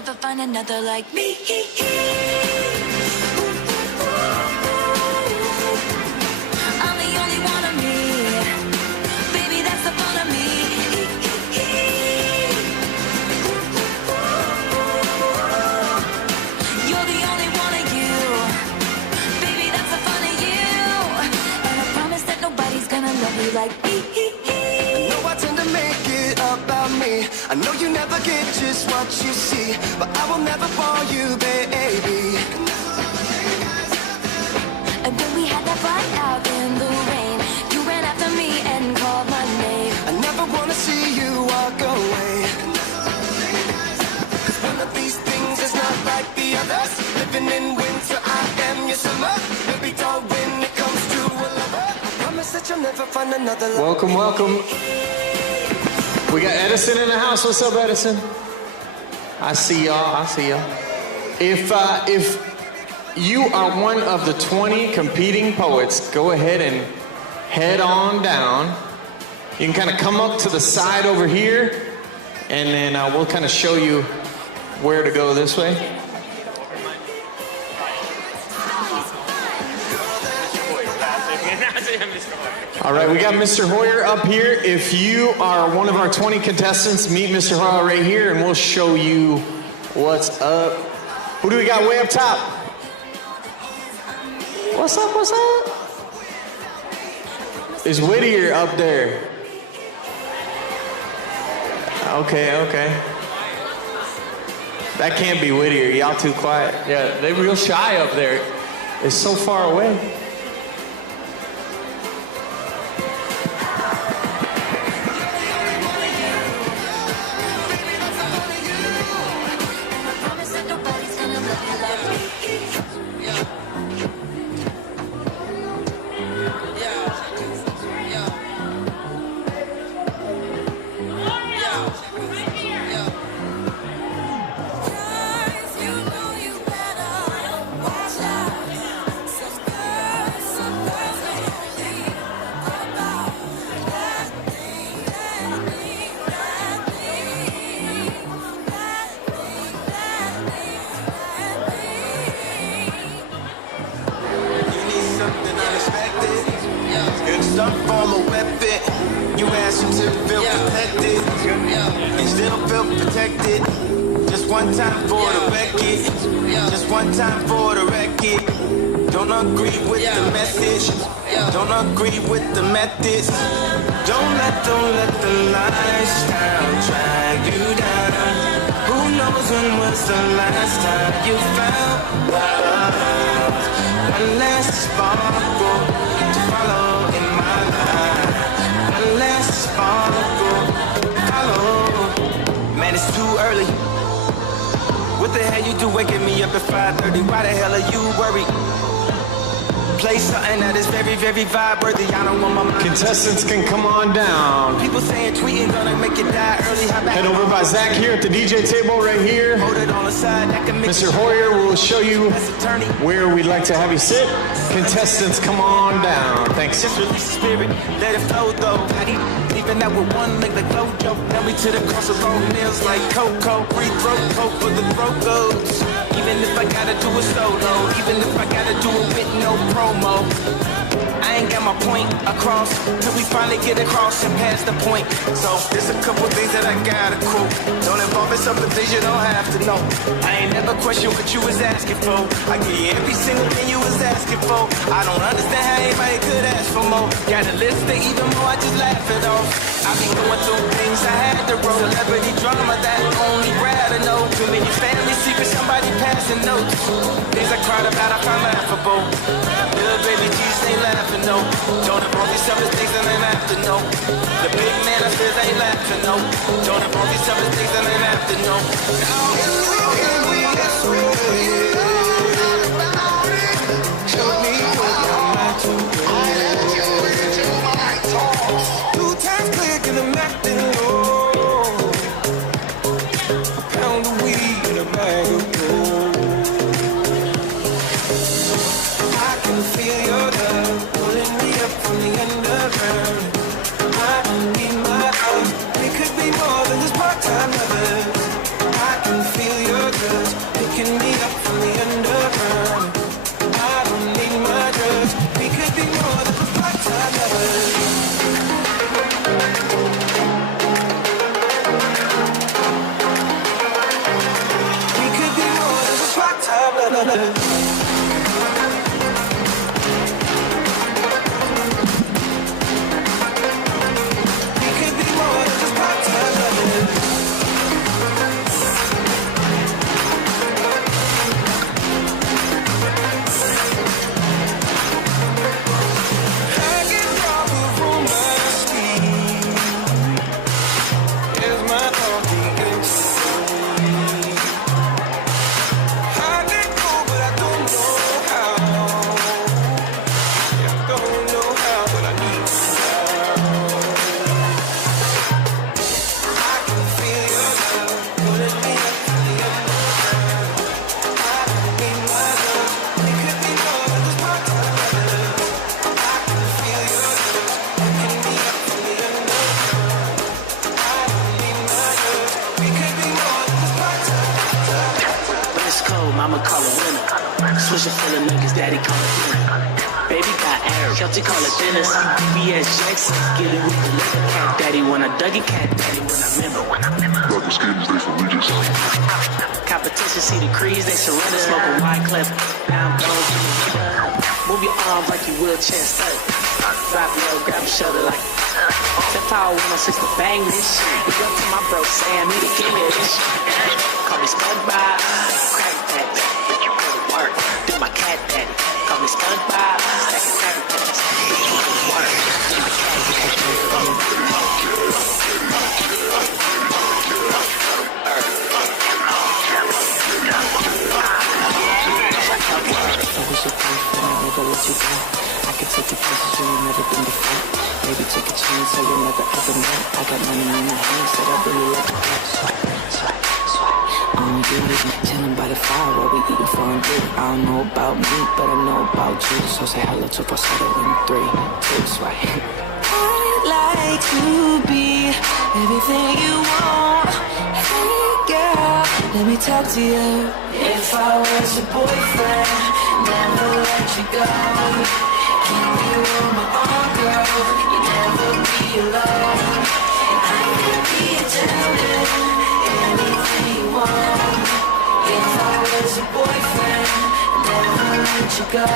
never find another like me. I'm the only one of me. Baby, that's the fun of me. You're the only one of you. Baby, that's the fun of you. And I promise that nobody's gonna love you like me. I know I tend to make it about me. I know you never get just what you see, but I will never fall you, baby. And when we had that fight out in the rain, you ran after me and called my name. I never wanna see you walk away. Cause one of these things is not like the others. Living in winter, I am your summer. Maybe don't when it comes to a lover. I promise that you'll never find another lover. Welcome, welcome. We got Edison in the house. What's up, Edison? I see y'all. If you are one of the 20 competing poets, go ahead and head on down. You can kind of come up to the side over here, and then we'll kind of show you where to go this way. All right, we got Mr. Hoyer up here. If you are one of our 20 contestants, meet Mr. Hoyer right here, and we'll show you what's up. Who do we got way up top? What's up, what's up? Is Whittier up there? Okay. That can't be Whittier. Y'all too quiet. Yeah, they're real shy up there. It's so far away. Some form of weapon. You ask him to feel protected and still feel protected. Just one time for the record. Just one time for the record. Don't agree with the message. Don't agree with the methods. Don't let the lifestyle drag you down. Who knows when was the last time you found love? One last sparkle to follow in my life. One last sparkle to follow. Man, it's too early. What the hell you do waking me up at 5:30? Why the hell are you worried? Play something that is very, very vibe-worthy. I don't want my mind. Contestants can come on down. People saying tweeting gonna make it die early. Head over by Zach here at the DJ table right here. Hold it on the side. That can make Mr. Hoyer will show you where we'd like to have you sit. Contestants, come on down. Thanks. Just release the spirit, let it flow though. Even out with one leg like Lojo. Now we to the crossroad nails like Coco. Free throw, coke for the throat goes. Even if I gotta do it solo, even if I gotta do it with no promo, I ain't got my point across till we finally get across and pass the point. So there's a couple things that I gotta quote. Don't involve in some things you don't have to know. I ain't never question what you was asking for. I give you every single thing you was asking for. I don't understand how anybody could ask for more. Got a list of even more, I just laugh it off. I be going through things I had to roll. Celebrity drama that only Brad to know. Too many family secrets, somebody passing notes. Things I cried about, I find laughable. Little baby Jesus ain't laughing, no. Don't involve yourself in things that ain't have to know. The big man upstairs ain't laughing, no. Don't involve yourself in things that ain't have to know. Show me what you're not to do. Two times click and I'm acting low. A pound of weed and a bag of gold. I can feel your love pulling me up from the underground. I need my love. We could be more than just part-time lovers. I can feel your Mama call it winner. Swisher full of niggas, daddy call it dinner. Baby got air, Shelty call it dinners. BS Jackson, get it with the liver. Cat daddy when I dug it, cat daddy when I remember. Rocket skaters, they from Regis. Competition, see the crease, they surrender. Smoking wide clip, now I'm going to the river. Move your arms like you wheelchair stuck. Drop low, grab a shoulder like Step tall 106 to bang this shit. Big up to my bro Sam, he the king of this shit. Call me SpongeBob, crack that, bitch you go to work. Do my cat daddy, call me SpongeBob, stacking crack that, bitch you go to work. Do my cat daddy. I wish I could, but I never let you go. I could take you places you ain't never been before. Maybe take a chance so you'll never ever know. I got money in my hands that I really like to play. Swipe. I'm good, chilling by the fire while we eating fondue. I don't know about me, but I know about you. So say hello to falsetto in 3, 2, swipe. I'd like to be everything you want. Hey girl, let me talk to you. If I was your boyfriend, never let you go. Keep you on my arm, girl. You never be alone. I could be a gentleman, anything you want. If I was your boyfriend, never let you go.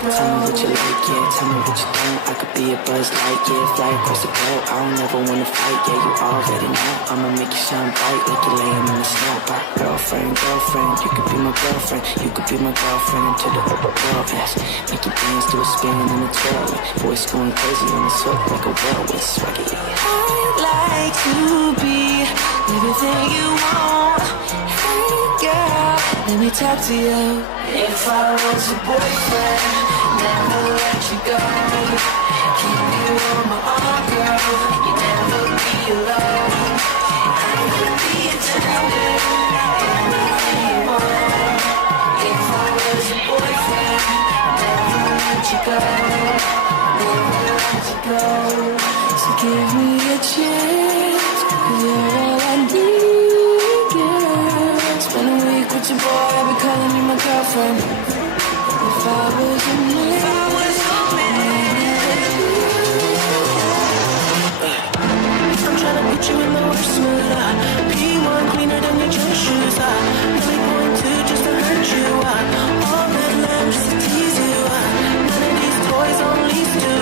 Tell me what you like, yeah, tell me what you don't. I could be a buzz light, yeah, fly across the globe. I don't ever wanna fight, yeah, you already know. I'ma make you shine bright like you're laying in the snow. Girlfriend, you could be my girlfriend. You could be my girlfriend until the upper world has. Make you dance to a spin and a twirl. Voice going crazy on the hook like a whirlwind swaggy. I'd like to be everything you want. Hey girl, let me talk to you. If I was your boyfriend, never let you go. Keep you on my arm, girl. You never be alone. I could be a gentleman, anything you want. If I was your boyfriend, never let you go. Never let you go. So give me a chance, 'cause you're all I need, girl. Spend a week with your boy, I'll be calling you my girlfriend. If I was a man, I'm tryna put you in the worst mood. P1 cleaner than your church shoes. Really going to just to hurt you. All that love just to tease you. None of these toys on lease do.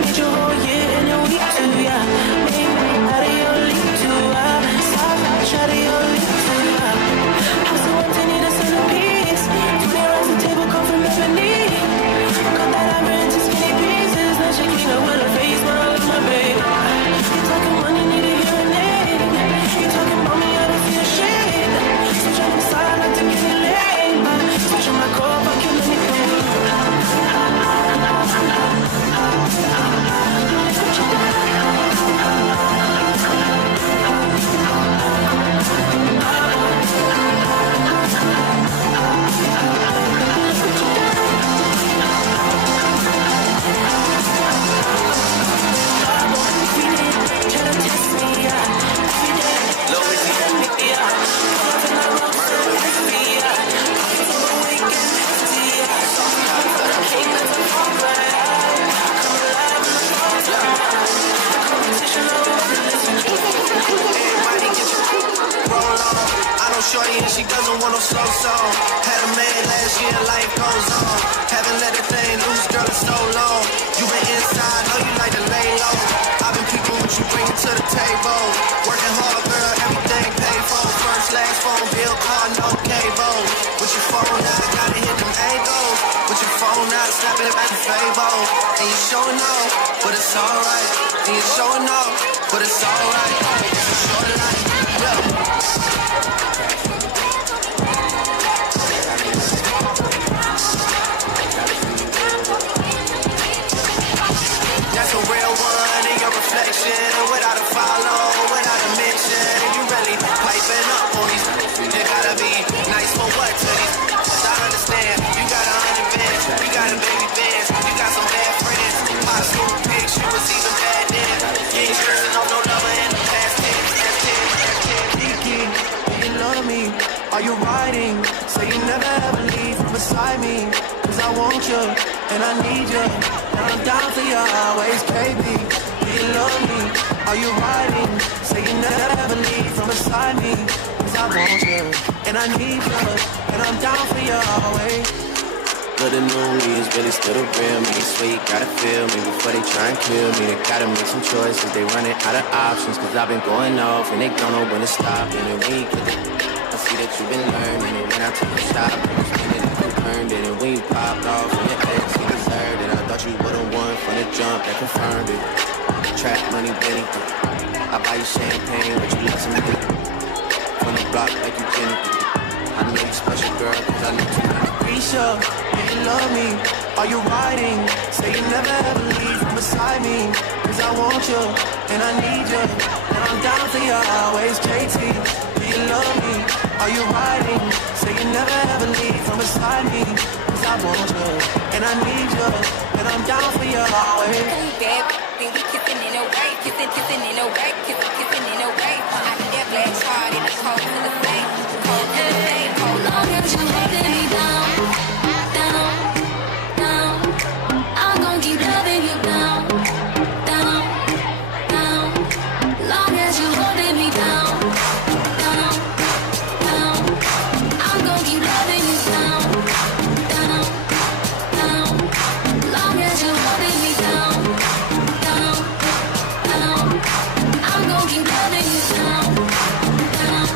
Made your whole year and your week too. Made me out of your league too. Stop out of your league too. I'm so empty, need a centerpiece. 20 rounds of table come from ebony. Cut that ivory into skinny pieces. Now she clean up with her face, smile like my babe. You talking money, need a hearing aid. got no shorty and she doesn't want no slow song. Had a man last year, life goes on. Haven't let the thing loose, girl, in so long. You been inside, know you like to lay low. I've been peeping what you bring to the table. Working hard, girl, everything paid for. First, last phone bill, car, no cable. With your phone out, gotta hit them angles. With your phone out, snapping it back to Fable. And you showing off, but it's alright. And you showing off, but it's alright. It's a short life, yeah. That's a real one in your reflection. Without a follow, without a mention. And you really piping up on these. You gotta be nice for what to these. I understand, you got 100 bands, you got a baby bands, you got some bad friends. High school pics, you was even bad then. You ain't stressing off no lover in the past 10. Kiki, do you love me? Are you riding? Say you never ever leave from beside me. Cause I want you, and I need you. And I'm down for you always, KB. Do you love me? Are you riding? Say you never ever leave from beside me. Cause I want you, and I need you. And I'm down for you always. But the new me is really still the real me. Sweet, gotta feel me before they try and kill me. They gotta make some choices, they running out of options. Cause I've been going off and they don't know when to stop. And then when you get the I see that you've been learning. And when I took a shot, you spinning and you earned it. And when you popped off from your ex, you deserved it. I thought you would've won from the jump that confirmed it. Trap money, Benny. I buy you champagne, but you let some hit. From the block like you Jenny. I know you special, girl, cause I know you not. Risha, do you love me? Are you riding? Say you never ever leave from beside me. Cause I want you, and I need you. And I'm down for you always, JT. Do you love me? Are you riding? Say you never ever leave from beside me. Cause I want you, and I need you. And I'm down for you always. Then we kissing in a way, kissing in a way, kissing in a way. I need that black card in the cold to the face, cold to the face. Long as you holding me down, down, down, I'm gon' keep loving you down, down, down. Long as you holding me down, down, down, I'm gon' keep loving you down, down, down. Long as you holding me down, down, down, I'm gon' keep loving you down, down,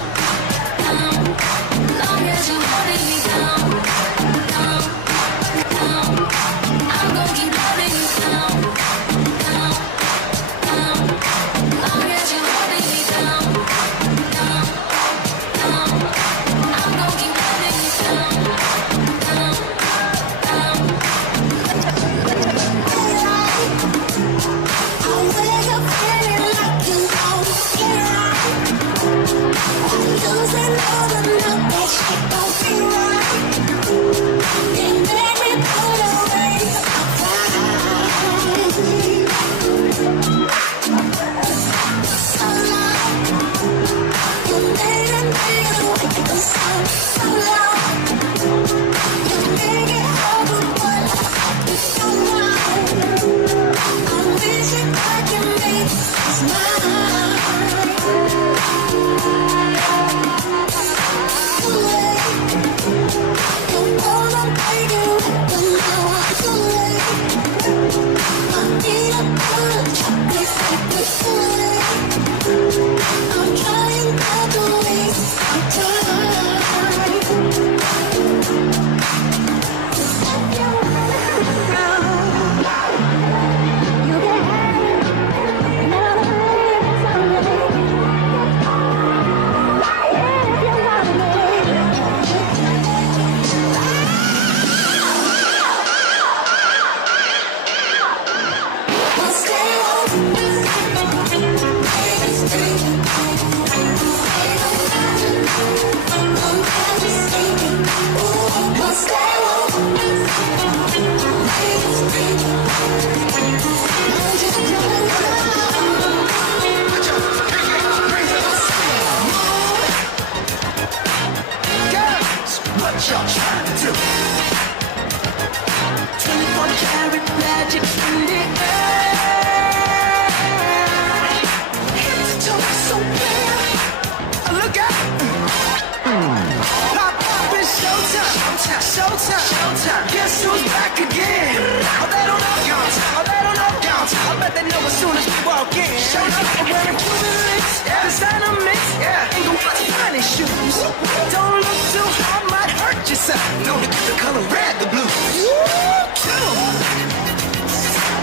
Don't look too hard, might hurt yourself. Known to get the color red, the blue.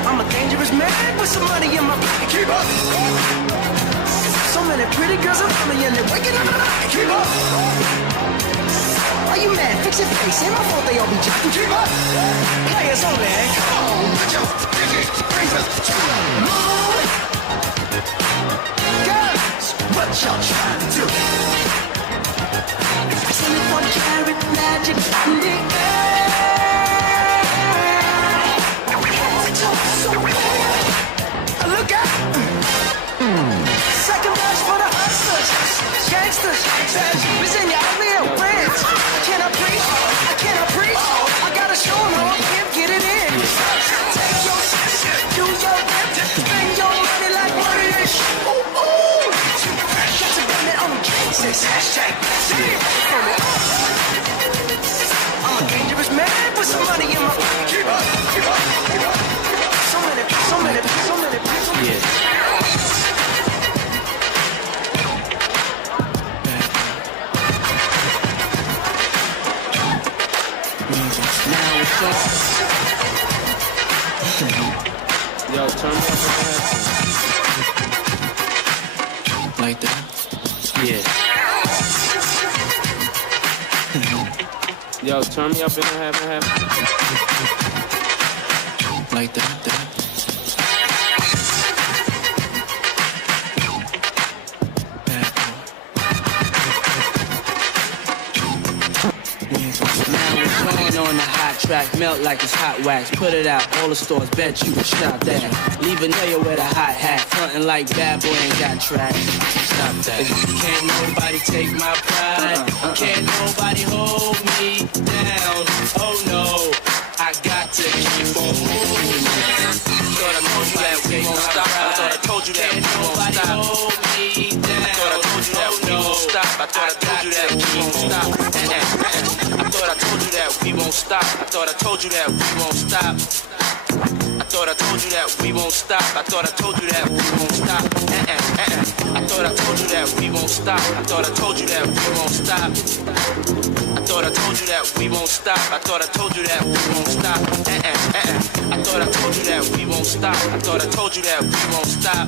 I'm a dangerous man with some money in my pocket. Keep up. So many pretty girls around me and they're waking up. Keep up. Are you mad? Fix your face. Ain't my fault they all be jacking. Keep up. Players only. Come on, put your rings up to the moon. Girls, what y'all trying to do? 24 karat magic in the air. Look out! Second best for the hustlers, gangsters, Virginia, I'm real friends. Can I preach? I gotta show them how I can get it in. Take your shit, do your dip, spend your money like money is. Ooh, ooh. Got to blame it on the cases. Hashtag I'm a dangerous man with some money in my pocket. Keep up. So many. Yeah. Now what's up? Yo, turn me up on the headphones. Like that? Yeah. Yo, turn me up in the headphones. Like that. On the hot track, melt like it's hot wax. Put it out, all the stores, bet you can stop that. Leave a nail with a hot hat, frontin' like bad boy ain't got track. Stop that. Can't nobody take my pride. Can't nobody hold me down. Oh no, I got to keep on moving. Thought I told you that we won't stop. I thought I told you that we won't stop. Hold me down. I thought I told you that we won't stop. I thought I told you that we won't stop. I thought I told you that we won't stop. I thought I told you that we won't stop. I thought I told you that we won't stop. I thought I told you that we won't stop. I thought I told you that we won't stop. I thought I told you that we won't stop. I thought I told you that we won't stop. I thought I told you that we won't stop. I thought I told you that we won't stop. I thought I told you that we won't stop.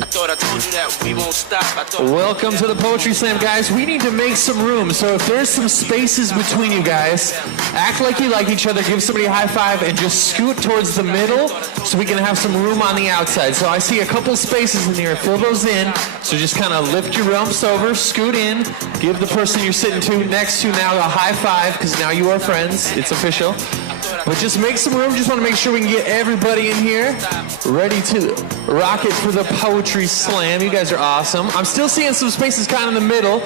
I thought I told you that we won't stop. Welcome to the Poetry Slam, guys. We need to make some room. So if there's some spaces between you guys, act like you like each other, give somebody a high five, and just scoot towards the middle so we can have some room on the outside. So I see a couple spaces in here. Fill those in. So just kind of lift your rumps over, scoot in, give the person you're sitting next to now a high five, because now you are friends. It's official. But just make some room. Just want to make sure we can get everybody in here ready to rock it for the Poetry Slam. You guys are awesome. I'm still seeing some spaces kind of in the middle.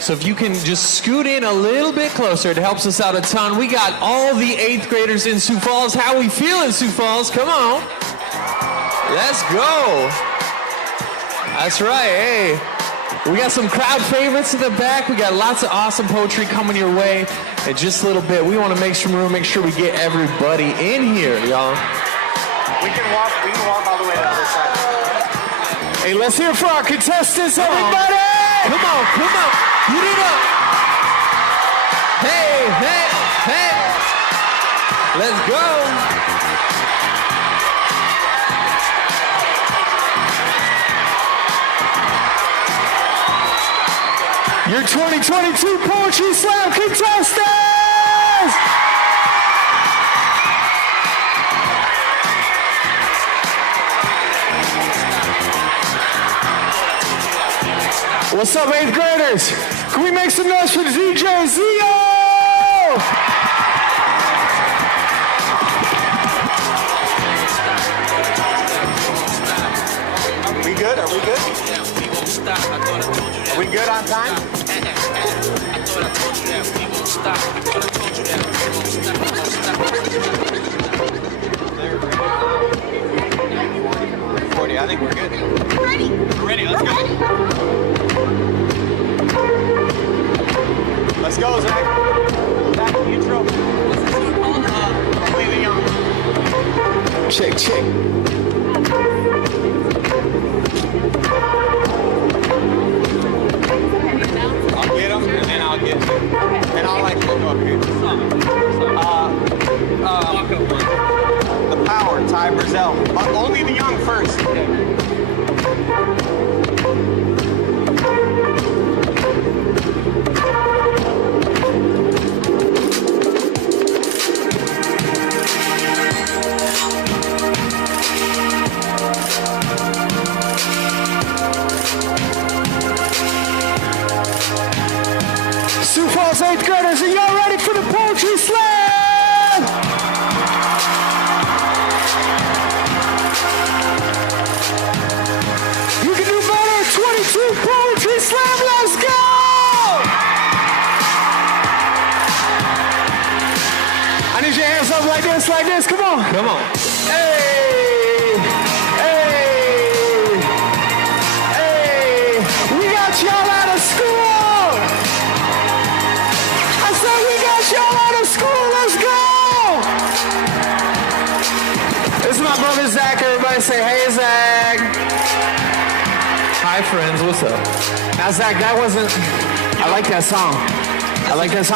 So if you can just scoot in a little bit closer, it helps us out a ton. We got all the 8th graders in Sioux Falls. How we feeling, Sioux Falls? Come on. Let's go. That's right. Hey. We got some crowd favorites in the back. We got lots of awesome poetry coming your way in just a little bit. We want to make some room, make sure we get everybody in here, y'all. We can walk all the way to the other side. Hey, let's hear it for our contestants, everybody! Come on. Get it up. Hey. Let's go. Your 2022 Poetry Slam contestants! What's up, 8th graders? Can we make some noise for DJ Zio? We good? Are we good? Are we good on time? I thought I told you that we won't stop. I thought I told you that we won't stop. 40, I think we're good. Ready. We're ready, let's go. Let's go, Zach. Back to the intro. Completely young. Check. I'll get him. And I'll like look up here. The Power, Ty Brazell. But only the young first. Sioux Falls 8th graders, are y'all ready for the Poetry Slam? You can do better. 22 Poetry Slam, let's go! I need your hands up like this, come on. Come on. Hey, hey, hey, we got y'all out of school. I said we got y'all out of school, let's go. This is my brother Zach, everybody say hey Zach. Hi friends, what's up? Now Zach, that wasn't, I like that song,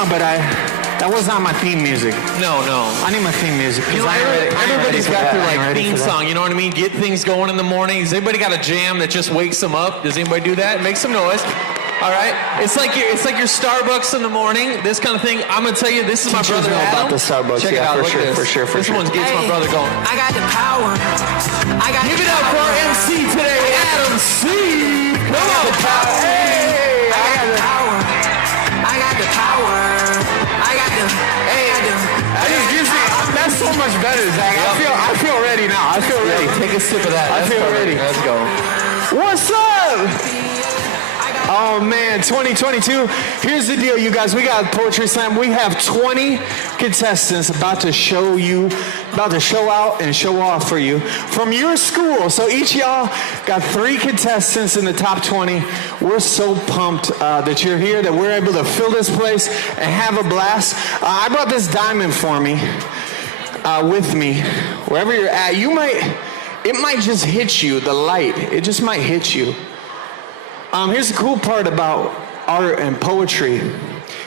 but that was not my theme music. No. I need my theme music. You know, everybody's got their like theme song, you know what I mean? Get things going in the morning. Has anybody got a jam that just wakes them up? Does anybody do that? Make some noise. All right, it's like your Starbucks in the morning, this kind of thing. I'm gonna tell you, this is my brother Adam. About the Starbucks, Check it out, for sure. This one gets my brother going. I got the power. Give it up for our MC today, Adam C. Come on, Hey, I got the power. I got the power. I got the. That's so much better, Zach. I feel ready now. I feel ready. Take a sip of that. I feel ready. Let's go. What's up? Oh man, 2022. Here's the deal, you guys. We got Poetry Slam. We have 20 contestants about to show out and show off for you from your school. So each of y'all got 3 contestants in the top 20. We're so pumped that you're here, that we're able to fill this place and have a blast. I brought this diamond for me, with me. Wherever you're at, it might just hit you, the light. It just might hit you. Here's the cool part about art and poetry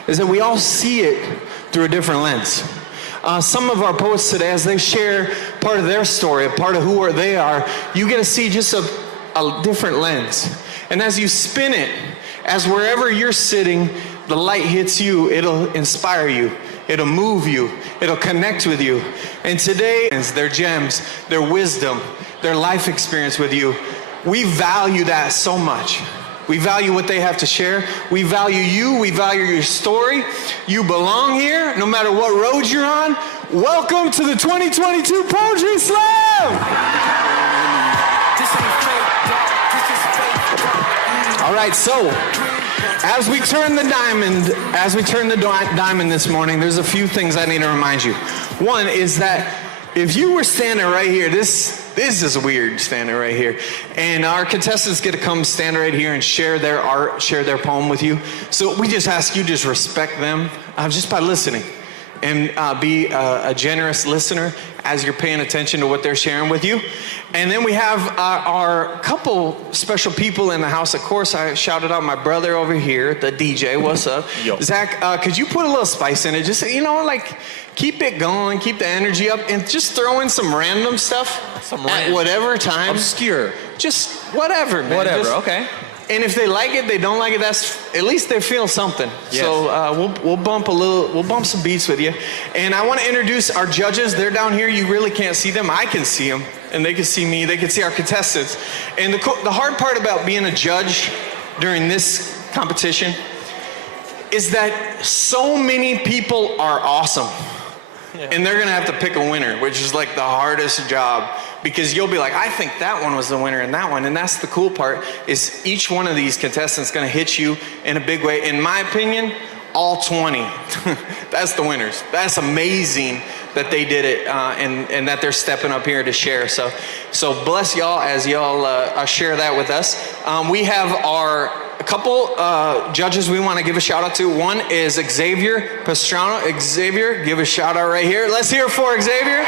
is that we all see it through a different lens. Some of our poets today, as they share part of their story, a part of who they are, you get to see just a different lens. And as you spin it, as wherever you're sitting, the light hits you, it'll inspire you, it'll move you, it'll connect with you. And today, their gems, their wisdom, their life experience with you, we value that so much. We value what they have to share. We value you. We value your story. You belong here, no matter what road you're on. Welcome to the 2022 Poetry Slam! All right, so as we turn the diamond this morning, there's a few things I need to remind you. One is that if you were standing right here, this is weird standing right here. And our contestants get to come stand right here and share their art, share their poem with you. So we just ask you just respect them just by listening. And be a generous listener as you're paying attention to what they're sharing with you. And then we have our couple special people in the house. Of course, I shouted out my brother over here, the DJ. What's up? Yo. Zach, could you put a little spice in it? Just, like, keep it going, keep the energy up, and just throw in some random stuff at whatever time. Obscure. Just whatever, man. Whatever, okay. And if they like it, they don't like it, that's, at least they feel something. Yes. So we'll bump some beats with you. And I want to introduce our judges. They're down here. You really can't see them. I can see them. And they can see me. They can see our contestants. And the hard part about being a judge during this competition is that so many people are awesome. Yeah. And they're going to have to pick a winner, which is like the hardest job. Because you'll be like, I think that one was the winner and that one. And that's the cool part, is each one of these contestants going to hit you in a big way. In my opinion, all 20. That's the winners. That's amazing that they did it and that they're stepping up here to share. So bless y'all as y'all share that with us. We have a couple judges we want to give a shout out to. One is Xavier Pastrana. Xavier, give a shout out right here. Let's hear it for Xavier.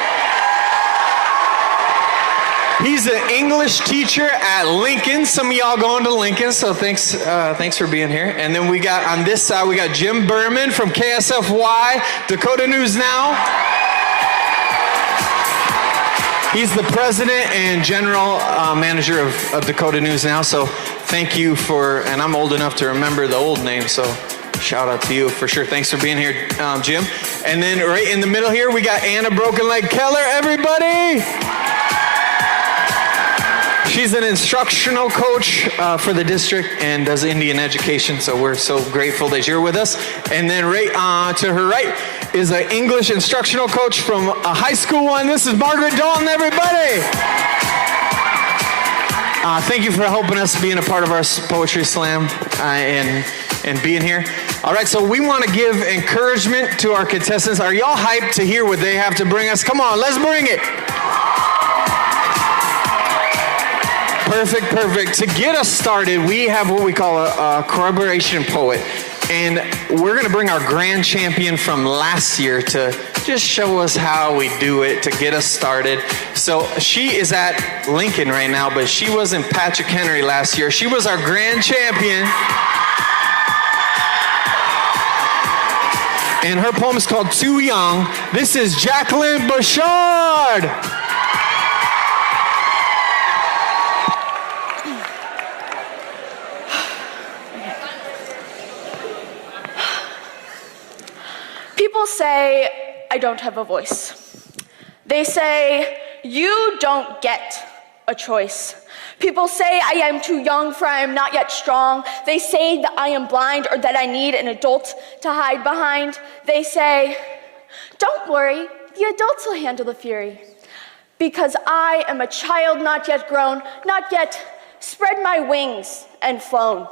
He's an English teacher at Lincoln. Some of y'all going to Lincoln, so thanks for being here. And then we got, on this side, we got Jim Berman from KSFY, Dakota News Now. He's the president and general manager of Dakota News Now, so thank you for, and I'm old enough to remember the old name, so shout out to you for sure. Thanks for being here, Jim. And then right in the middle here, we got Anna Broken Leg Keller, everybody. She's an instructional coach for the district and does Indian education, so we're so grateful that you're with us. And then right to her right is an English instructional coach from a high school one. This is Margaret Dalton, everybody. Thank you for helping us being a part of our poetry slam and being here. All right, so we want to give encouragement to our contestants. Are y'all hyped to hear what they have to bring us? Come on, let's bring it. Perfect. To get us started, we have what we call a corroboration poet. And we're going to bring our grand champion from last year to just show us how we do it, to get us started. So she is at Lincoln right now, but she was in Patrick Henry last year. She was our grand champion. And her poem is called Too Young. This is Jacqueline Bouchard. People say I don't have a voice. They say you don't get a choice. People say I am too young for I am not yet strong. They say that I am blind or that I need an adult to hide behind. They say, don't worry, the adults will handle the fury. Because I am a child not yet grown, not yet spread my wings and flown.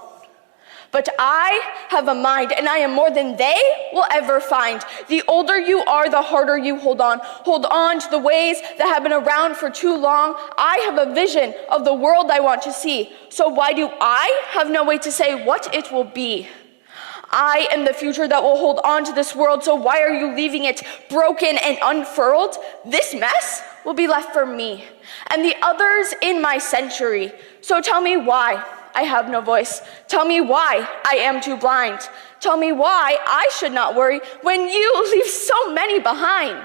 But I have a mind, and I am more than they will ever find. The older you are, the harder you hold on. Hold on to the ways that have been around for too long. I have a vision of the world I want to see. So why do I have no way to say what it will be? I am the future that will hold on to this world, so why are you leaving it broken and unfurled? This mess will be left for me and the others in my century. So tell me why I have no voice. Tell me why I am too blind. Tell me why I should not worry when you leave so many behind.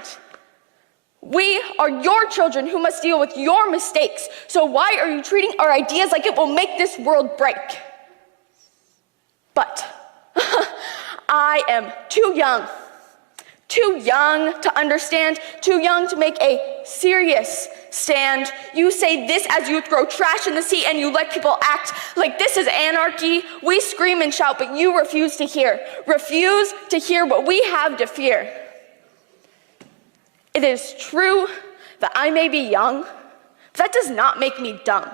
We are your children who must deal with your mistakes. So why are you treating our ideas like it will make this world break? But I am too young to understand, too young to make a serious stand. You say this as you throw trash in the sea and you let people act like this is anarchy. We scream and shout, but you refuse to hear. Refuse to hear what we have to fear. It is true that I may be young, but that does not make me dumb.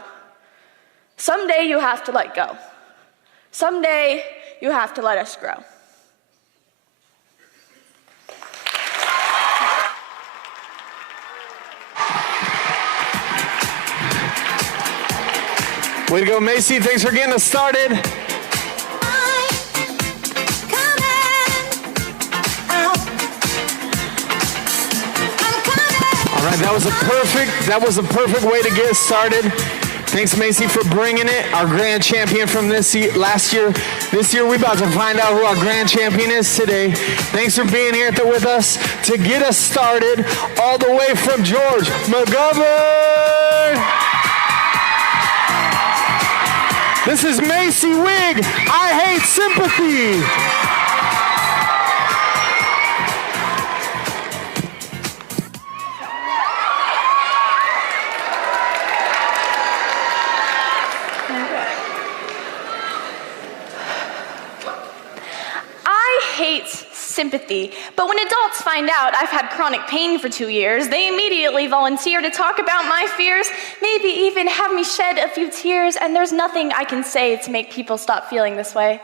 Someday you have to let go. Someday you have to let us grow. Way to go, Macy. Thanks for getting us started. All right, that was a perfect way to get started. Thanks, Macy, for bringing it. Our grand champion from last year. This year, we're about to find out who our grand champion is today. Thanks for being here with us to get us started all the way from George McGovern. This is Macy Wig. I hate sympathy. Sympathy. But when adults find out I've had chronic pain for 2 years, they immediately volunteer to talk about my fears, maybe even have me shed a few tears, and there's nothing I can say to make people stop feeling this way.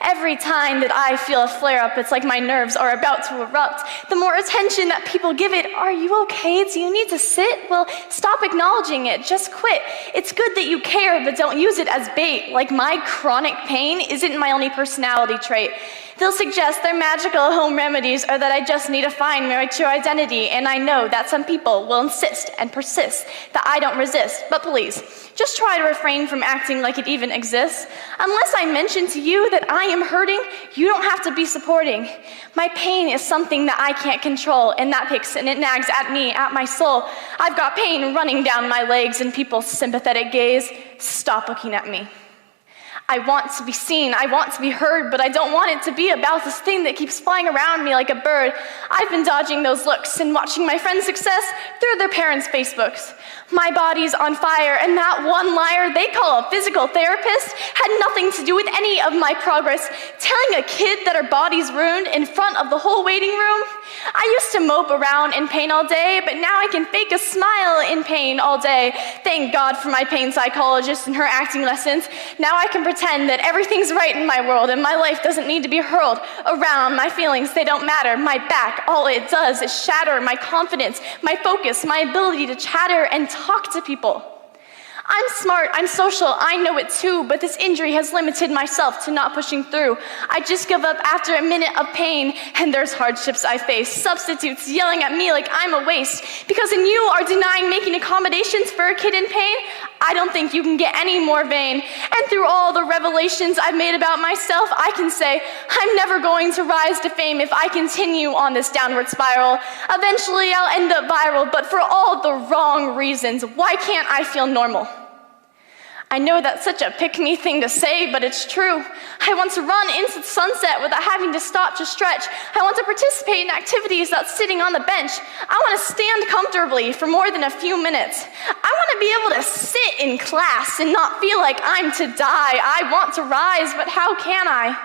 Every time that I feel a flare-up, it's like my nerves are about to erupt. The more attention that people give it, are you okay? Do you need to sit? Well, stop acknowledging it. Just quit. It's good that you care, but don't use it as bait. Like my chronic pain isn't my only personality trait. They'll suggest their magical home remedies or that I just need to find my true identity, and I know that some people will insist and persist that I don't resist. But please, just try to refrain from acting like it even exists. Unless I mention to you that I am hurting, you don't have to be supporting. My pain is something that I can't control, and that picks and it nags at me, at my soul. I've got pain running down my legs and people's sympathetic gaze. Stop looking at me. I want to be seen, I want to be heard, but I don't want it to be about this thing that keeps flying around me like a bird. I've been dodging those looks and watching my friends' success through their parents' Facebooks. My body's on fire, and that one liar they call a physical therapist had nothing to do with any of my progress. Telling a kid that her body's ruined in front of the whole waiting room? I used to mope around in pain all day, but now I can fake a smile in pain all day. Thank God for my pain psychologist and her acting lessons. Now I can pretend that everything's right in my world and my life doesn't need to be hurled around. My feelings, they don't matter. My back, all it does is shatter my confidence, my focus, my ability to chatter and talk to people. I'm smart, I'm social, I know it too, but this injury has limited myself to not pushing through. I just give up after a minute of pain, and there's hardships I face, substitutes yelling at me like I'm a waste. Because when you are denying making accommodations for a kid in pain, I don't think you can get any more vain. And through all the revelations I've made about myself, I can say I'm never going to rise to fame if I continue on this downward spiral. Eventually I'll end up viral, but for all the wrong reasons. Why can't I feel normal? I know that's such a pick-me thing to say, but it's true. I want to run into the sunset without having to stop to stretch. I want to participate in activities without sitting on the bench. I want to stand comfortably for more than a few minutes. I want to be able to sit in class and not feel like I'm to die. I want to rise, but how can I?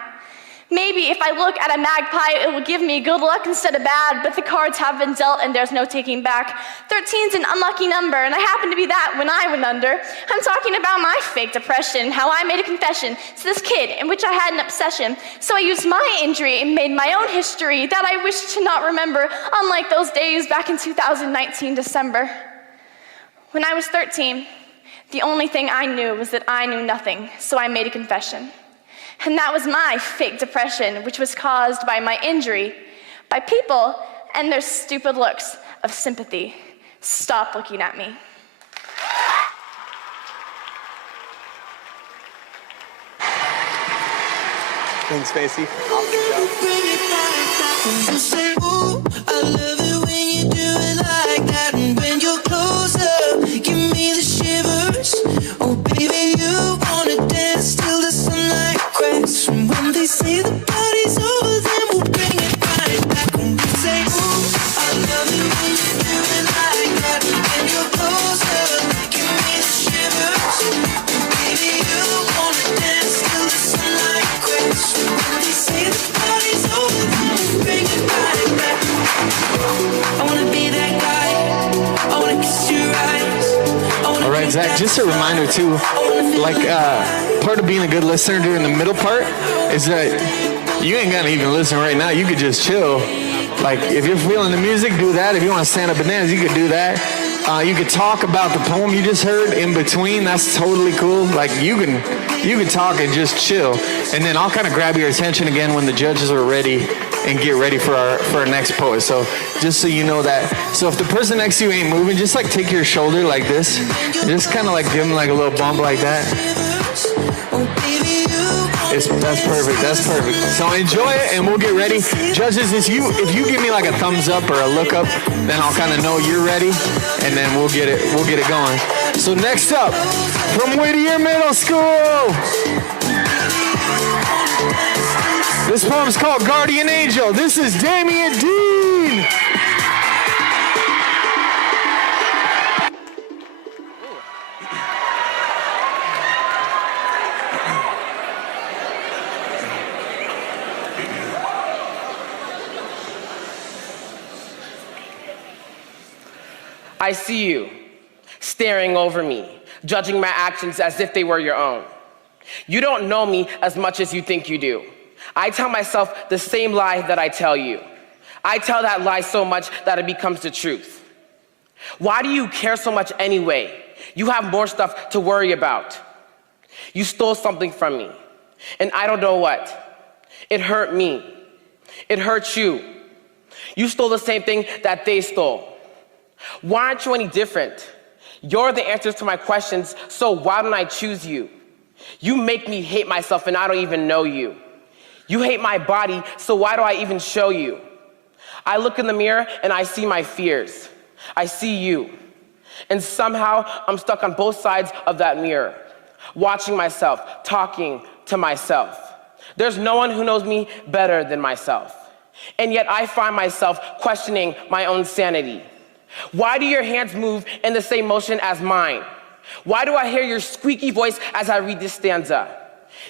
Maybe if I look at a magpie, it will give me good luck instead of bad, but the cards have been dealt and there's no taking back. 13's an unlucky number, and I happen to be that when I went under. I'm talking about my fake depression, how I made a confession to this kid in which I had an obsession. So I used my injury and made my own history that I wish to not remember, unlike those days back in 2019 December. When I was 13, the only thing I knew was that I knew nothing, so I made a confession. And that was my fake depression, which was caused by my injury, by people and their stupid looks of sympathy. Stop looking at me. Thanks, Spacey. I love it when you do it like that, and when you're closer, give me the shivers. Oh, baby, you wanna dance till the sunlight cracks. And when they say the party's over, then we'll bring it right back. When we say, ooh, I love it when you do it like that, and when you're closer, give me the shivers. Oh, baby, you wanna dance till the sunlight cracks. And when they say the party's over, then we'll bring it right back. I wanna be that guy. I wanna kiss your eyes. All right, Zach, just a reminder too, like part of being a good listener during the middle part is that you ain't gotta even listen right now. You could just chill. Like if you're feeling the music, do that. If you want to stand up and dance, you could do that. You could talk about the poem you just heard in between. That's totally cool. Like you can talk and just chill. And then I'll kind of grab your attention again when the judges are ready and get ready for our next poet. So just so you know that. So if the person next to you ain't moving, just like take your shoulder like this. And just kind of like give them like a little bump like that. That's perfect. That's perfect. So enjoy it, and we'll get ready. Judges, if you give me like a thumbs up or a look up, then I'll kind of know you're ready, and then we'll get it going. So next up, from Whittier Middle School, this poem's called Guardian Angel. This is Damian Dean. I see you, staring over me, judging my actions as if they were your own. You don't know me as much as you think you do. I tell myself the same lie that I tell you. I tell that lie so much that it becomes the truth. Why do you care so much anyway? You have more stuff to worry about. You stole something from me, and I don't know what. It hurt me. It hurt you. You stole the same thing that they stole. Why aren't you any different? You're the answers to my questions, so why don't I choose you? You make me hate myself and I don't even know you. You hate my body, so why do I even show you? I look in the mirror and I see my fears. I see you. And somehow I'm stuck on both sides of that mirror, watching myself, talking to myself. There's no one who knows me better than myself. And yet I find myself questioning my own sanity. Why do your hands move in the same motion as mine? Why do I hear your squeaky voice as I read this stanza?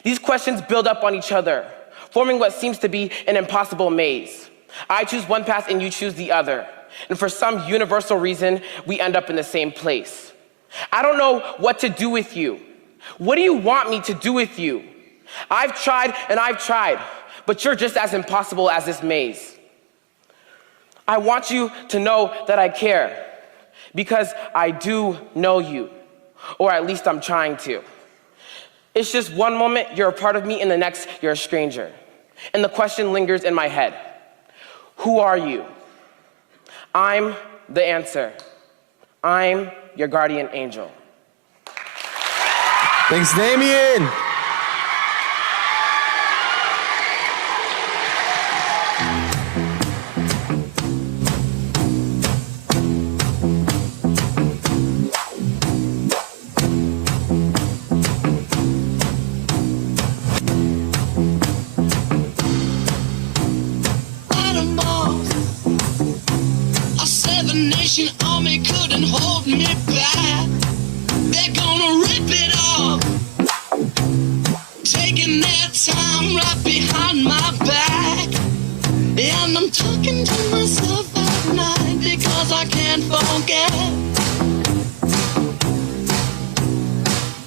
These questions build up on each other, forming what seems to be an impossible maze. I choose one path and you choose the other. And for some universal reason, we end up in the same place. I don't know what to do with you. What do you want me to do with you? I've tried and I've tried, but you're just as impossible as this maze. I want you to know that I care, because I do know you, or at least I'm trying to. It's just one moment you're a part of me and the next you're a stranger. And the question lingers in my head. Who are you? I'm the answer. I'm your guardian angel. Thanks, Damien. Army couldn't hold me back. They're gonna rip it off, taking their time right behind my back. And I'm talking to myself at night because I can't forget.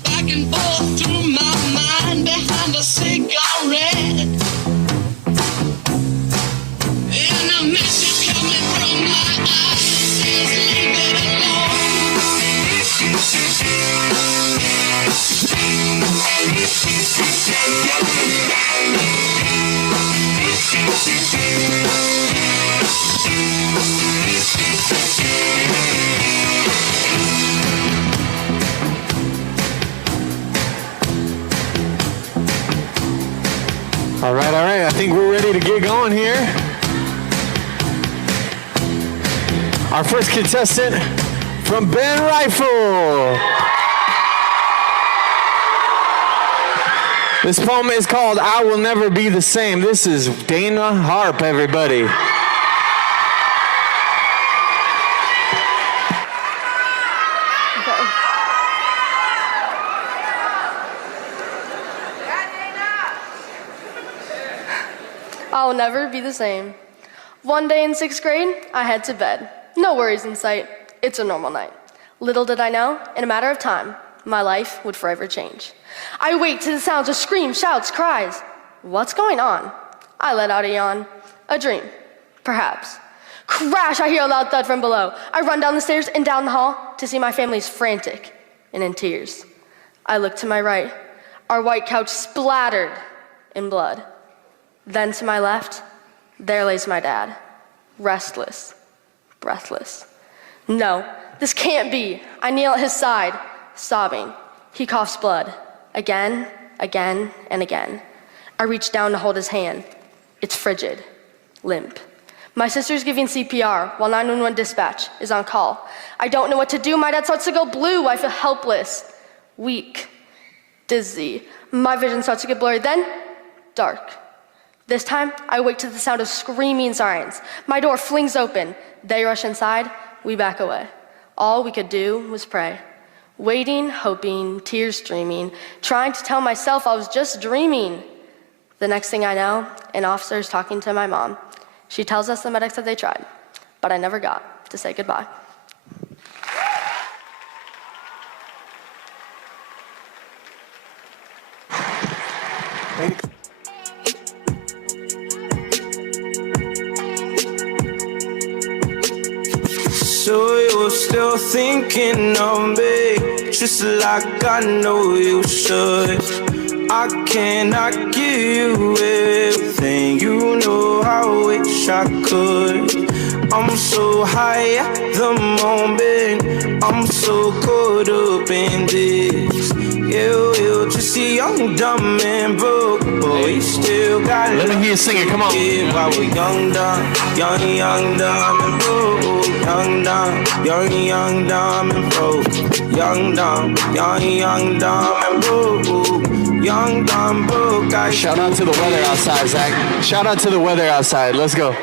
Back and forth through my mind behind a cigarette. And a message coming from my eyes. Leave it alone. All right. I think we're ready to get going here. Our first contestant from Ben Rifle. This poem is called I Will Never Be the Same. This is Dana Harp, everybody. I'll never be the same. One day in 6th grade, I head to bed. No worries in sight. It's a normal night. Little did I know, in a matter of time, my life would forever change. I wake to the sounds of screams, shouts, cries. What's going on? I let out a yawn. A dream, perhaps. Crash, I hear a loud thud from below. I run down the stairs and down the hall to see my family's frantic and in tears. I look to my right, our white couch splattered in blood. Then to my left, there lays my dad, restless, breathless. No, this can't be. I kneel at his side, sobbing. He coughs blood, again, again, and again. I reach down to hold his hand. It's frigid, limp. My sister's giving CPR while 911 dispatch is on call. I don't know what to do. My dad starts to go blue. I feel helpless, weak, dizzy. My vision starts to get blurry, then dark. This time, I wake to the sound of screaming sirens. My door flings open. They rush inside. We back away. All we could do was pray. Waiting, hoping, tears streaming, trying to tell myself I was just dreaming. The next thing I know, an officer is talking to my mom. She tells us the medics said they tried, but I never got to say goodbye. So you're still thinking of me, just like I know you should. I cannot give you everything I could. I'm so high at the moment, I'm so caught up in this. You're just a young, dumb, and broke, but we still got. Let me hear you sing it, come on. While we're young, dumb, young, dumb, and broke. Young, dumb, and broke. Young, dumb, and broke. Young, dumb, broke. Shout out to the weather outside, Zach. Shout out to the weather outside. Let's go.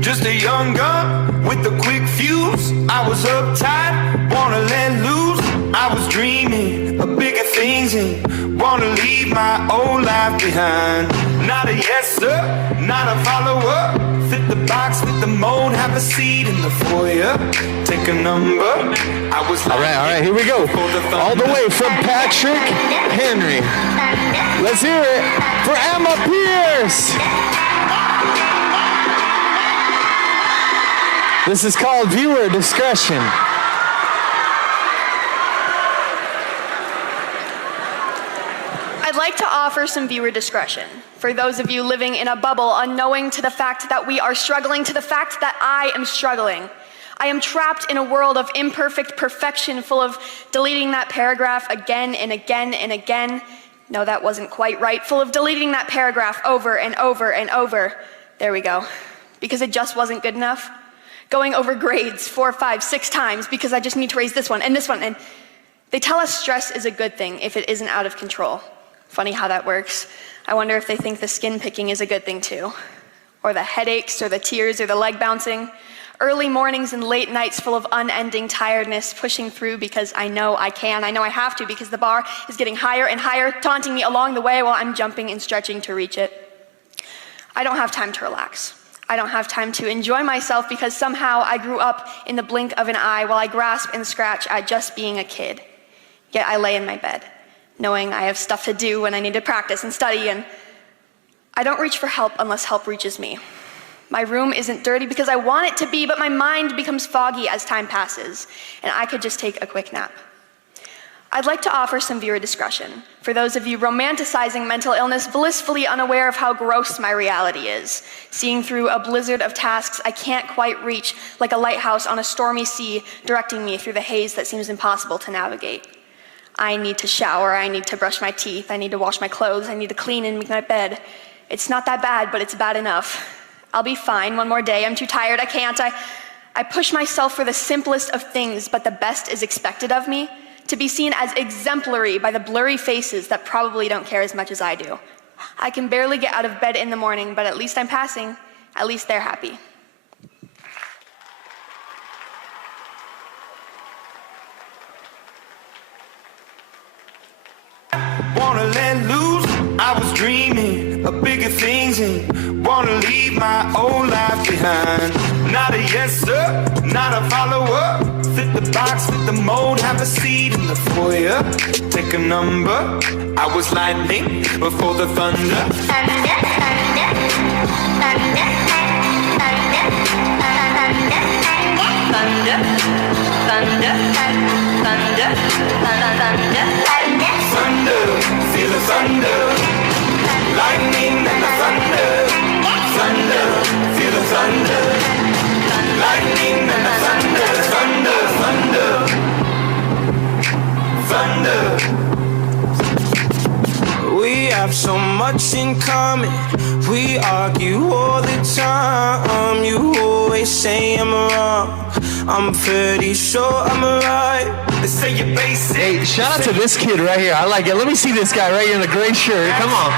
Just a young gun with a quick fuse. I was uptight, wanna let loose. I was dreaming of bigger things and wanna leave my old life behind. Not a yes sir, not a follower. Fit the box, fit the mold, have a seat in the foyer. Take a number. I was all right, here we go. All the way from Patrick Henry. Let's hear it for Emma Pierce. This is called viewer discretion. I'd like to offer some viewer discretion for those of you living in a bubble, unknowing to the fact that we are struggling, to the fact that I am struggling. I am trapped in a world of imperfect perfection, full of deleting that paragraph again and again and again. No, that wasn't quite right. Full of deleting that paragraph over and over and over. There we go. Because it just wasn't good enough. Going over grades 4, 5, 6 times because I just need to raise this one and this one. And they tell us stress is a good thing if it isn't out of control. Funny how that works. I wonder if they think the skin picking is a good thing too. Or the headaches, or the tears, or the leg bouncing. Early mornings and late nights full of unending tiredness, pushing through because I know I can, I know I have to, because the bar is getting higher and higher, taunting me along the way while I'm jumping and stretching to reach it. I don't have time to relax. I don't have time to enjoy myself because somehow I grew up in the blink of an eye while I grasp and scratch at just being a kid. Yet I lay in my bed, knowing I have stuff to do and I need to practice and study, and I don't reach for help unless help reaches me. My room isn't dirty because I want it to be, but my mind becomes foggy as time passes, and I could just take a quick nap. I'd like to offer some viewer discretion for those of you romanticizing mental illness, blissfully unaware of how gross my reality is, seeing through a blizzard of tasks I can't quite reach, like a lighthouse on a stormy sea, directing me through the haze that seems impossible to navigate. I need to shower, I need to brush my teeth, I need to wash my clothes, I need to clean and make my bed. It's not that bad, but it's bad enough. I'll be fine one more day, I'm too tired, I can't. I push myself for the simplest of things, but the best is expected of me. To be seen as exemplary by the blurry faces that probably don't care as much as I do. I can barely get out of bed in the morning, but at least I'm passing. At least they're happy. Wanna let loose, I was dreaming of bigger things and wanna leave my old life behind. Not a yes sir, not a follower. Fit the box, fit the mold, have a seat in the foyer. Take a number, I was lightning before the thunder. Thunder, thunder, thunder, thunder, thunder, thunder, thunder, thunder, thunder, thunder, feel the thunder, lightning and the thunder, thunder, feel the thunder, lightning and the thunder, thunder, thunder, thunder. We have so much in common. We argue all the time. You always say I'm wrong. I'm pretty sure I'm right. They say you're basic. Hey, shout out to this kid right here. I like it. Let me see this guy right here in the gray shirt. Come on.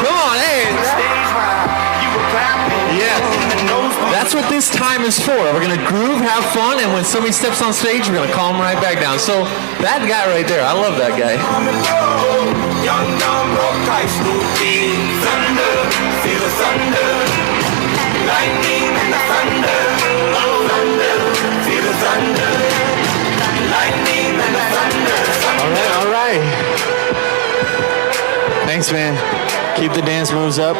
Come on, hey. Yeah. That's what this time is for. We're going to groove, have fun, and when somebody steps on stage, we're going to calm right back down. So that guy right there, I love that guy. Young, dumb, broke high school kid. Thunder, feel the thunder. Lightning and the thunder. Thunder, feel the thunder. Lightning and the thunder. All right. Thanks, man. Keep the dance moves up.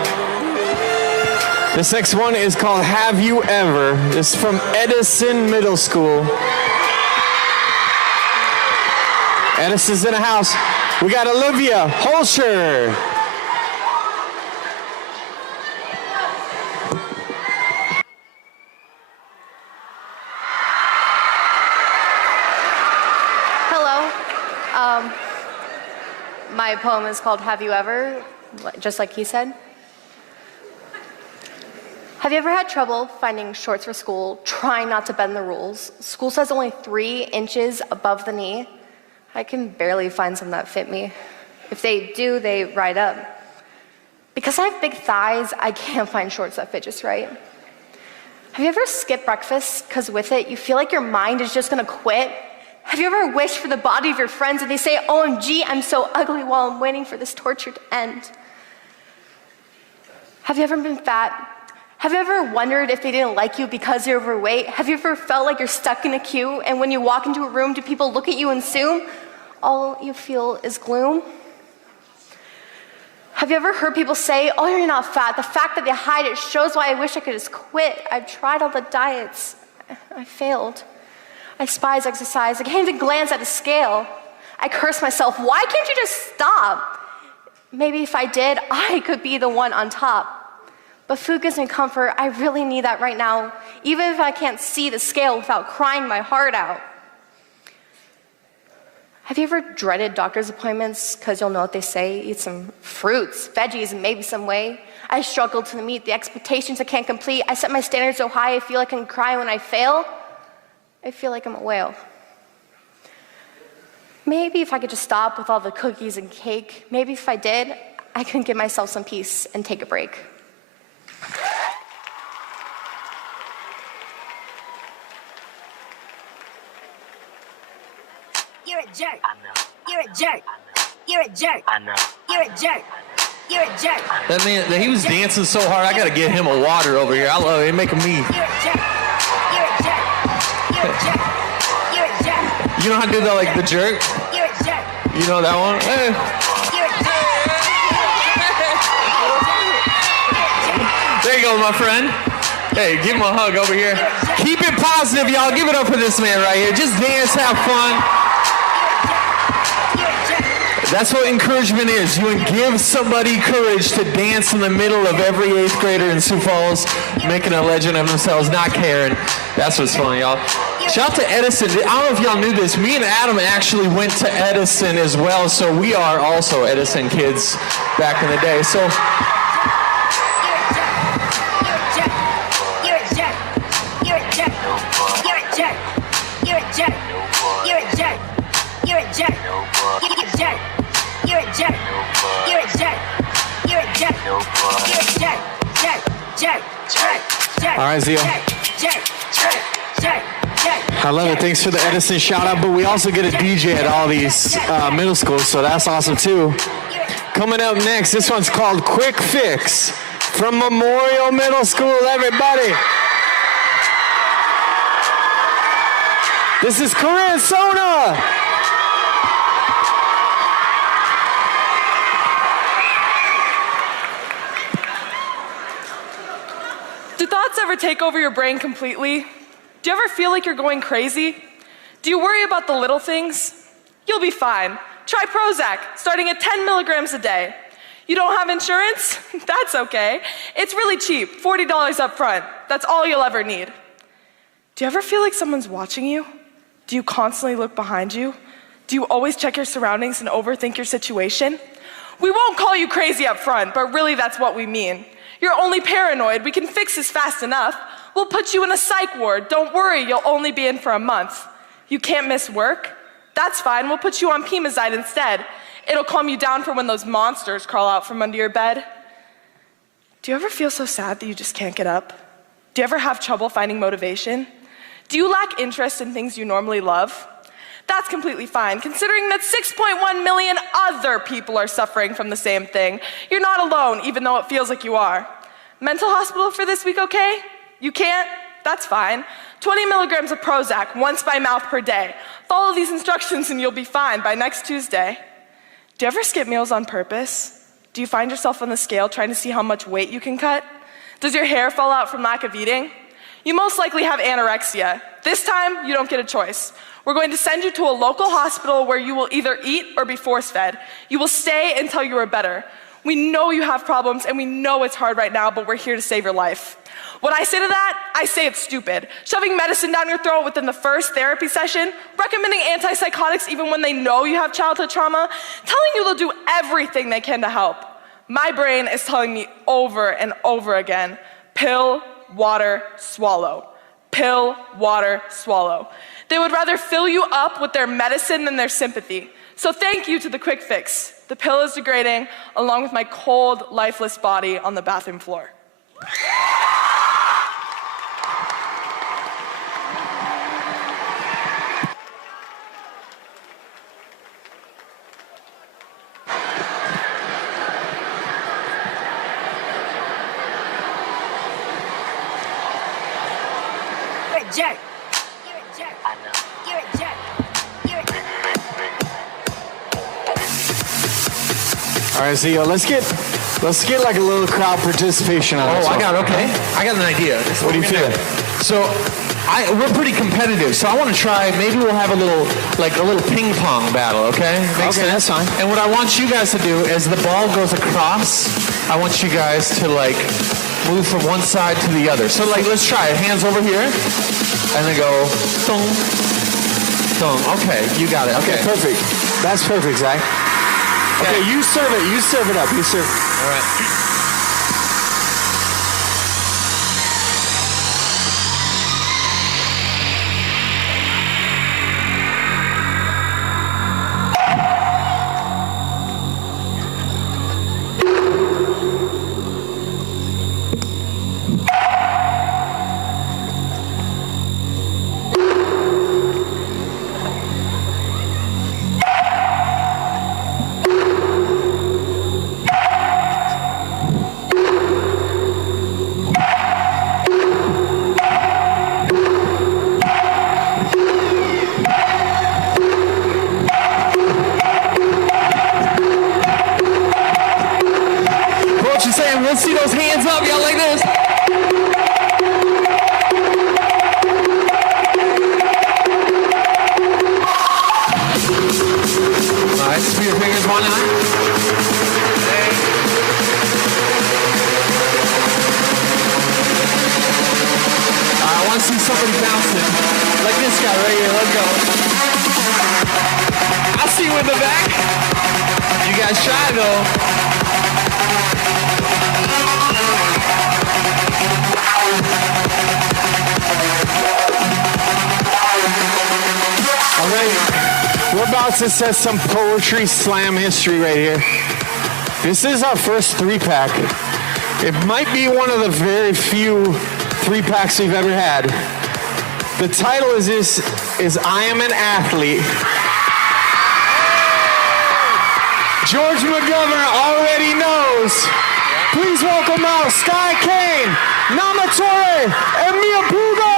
This next one is called Have You Ever? It's from Edison Middle School. Edison's in the house. We got Olivia Holscher. Hello. My poem is called Have You Ever? Just like he said. Have you ever had trouble finding shorts for school, trying not to bend the rules? School says only 3 inches above the knee. I can barely find some that fit me. If they do, they ride up. Because I have big thighs, I can't find shorts that fit just right. Have you ever skipped breakfast because with it, you feel like your mind is just gonna quit? Have you ever wished for the body of your friends and they say, OMG, I'm so ugly while I'm waiting for this torture to end? Have you ever been fat? Have you ever wondered if they didn't like you because you're overweight? Have you ever felt like you're stuck in a queue and when you walk into a room, do people look at you and assume all you feel is gloom? Have you ever heard people say, oh, you're not fat? The fact that they hide it shows why I wish I could just quit. I've tried all the diets. I failed. I despise exercise. I can't even glance at the scale. I curse myself. Why can't you just stop? Maybe if I did, I could be the one on top. But food gives me comfort. I really need that right now, even if I can't see the scale without crying my heart out. Have you ever dreaded doctor's appointments because you'll know what they say? Eat some fruits, veggies, and maybe some whey. I struggle to meet the expectations I can't complete. I set my standards so high I feel like I can cry when I fail. I feel like I'm a whale. Maybe if I could just stop with all the cookies and cake, maybe if I did, I could give myself some peace and take a break. You're a jerk. I know. You're a jerk. You're a jerk. I know. You're a jerk. You're a jerk. That man, he was dancing so hard. I gotta get him a water over here. I love it. It's making me. You're a jerk. You're a jerk. You're a jerk. You're a jerk. You know how to do that, like the jerk? You're a jerk. You know that one? Hey. You're a jerk. There you go, my friend. Hey, give him a hug over here. Keep it positive, y'all. Give it up for this man right here. Just dance, have fun. That's what encouragement is. You give somebody courage to dance in the middle of every 8th grader in Sioux Falls, making a legend of themselves, not caring. That's what's fun, y'all. Shout out to Edison. I don't know if y'all knew this. Me and Adam actually went to Edison as well, so we are also Edison kids back in the day. So. You're a jerk. You're a jerk. You're a jerk. You're a jerk. You're a jerk. You're a jerk. You're a jerk. You're a jerk. You're a jerk. You're a jerk. You're a jerk. Jerk. Jerk. Jerk. Jerk. All right, Zio. Jerk. Jerk. Jerk. I love it. Thanks for the Edison shout out, but we also get a DJ at all these middle schools, so that's awesome too. Coming up next, this one's called Quick Fix from Memorial Middle School, everybody. This is Corinne Sona. Do thoughts ever take over your brain completely? Do you ever feel like you're going crazy? Do you worry about the little things? You'll be fine. Try Prozac, starting at 10 milligrams a day. You don't have insurance? That's okay. It's really cheap, $40 up front. That's all you'll ever need. Do you ever feel like someone's watching you? Do you constantly look behind you? Do you always check your surroundings and overthink your situation? We won't call you crazy up front, but really that's what we mean. You're only paranoid. We can fix this fast enough. We'll put you in a psych ward. Don't worry, you'll only be in for a month. You can't miss work? That's fine, we'll put you on Pemazide instead. It'll calm you down for when those monsters crawl out from under your bed. Do you ever feel so sad that you just can't get up? Do you ever have trouble finding motivation? Do you lack interest in things you normally love? That's completely fine, considering that 6.1 million other people are suffering from the same thing. You're not alone, even though it feels like you are. Mental hospital for this week, okay? You can't? That's fine. 20 milligrams of Prozac, once by mouth per day. Follow these instructions and you'll be fine by next Tuesday. Do you ever skip meals on purpose? Do you find yourself on the scale trying to see how much weight you can cut? Does your hair fall out from lack of eating? You most likely have anorexia. This time, you don't get a choice. We're going to send you to a local hospital where you will either eat or be force-fed. You will stay until you are better. We know you have problems and we know it's hard right now, but we're here to save your life. When I say to that, I say it's stupid. Shoving medicine down your throat within the first therapy session, recommending antipsychotics even when they know you have childhood trauma, telling you they'll do everything they can to help. My brain is telling me over and over again, pill, water, swallow. Pill, water, swallow. They would rather fill you up with their medicine than their sympathy. So thank you to the quick fix. The pill is degrading, along with my cold, lifeless body on the bathroom floor. You're a jerk. You're a jerk. I know. You're a jerk. You're a jerk. All right, Zio, let's get like a little crowd participation on this. I got an idea. What do you feel? So we're pretty competitive, so I want to try, maybe we'll have a little ping pong battle, okay? Makes sense? That's fine. And what I want you guys to do, as the ball goes across, I want you guys to move from one side to the other. So let's try it. Hands over here, and then go, thong, thong. Okay, you got it. Okay, perfect. That's perfect, Zach. Okay, you serve it. You serve it up. You serve. All right. Let's see those hands up, y'all, like this. All right, just put your fingers one eye. I want to see somebody bouncing. Like this guy right here, let's go. I see you in the back. You guys try though. All right, we're about to set some poetry slam history right here. This is our first 3-pack. It might be one of the very few 3-packs we've ever had. The title is I Am an Athlete. George McGovern already knows. Please welcome out Sky Kane, Namatore, and Miyapuga.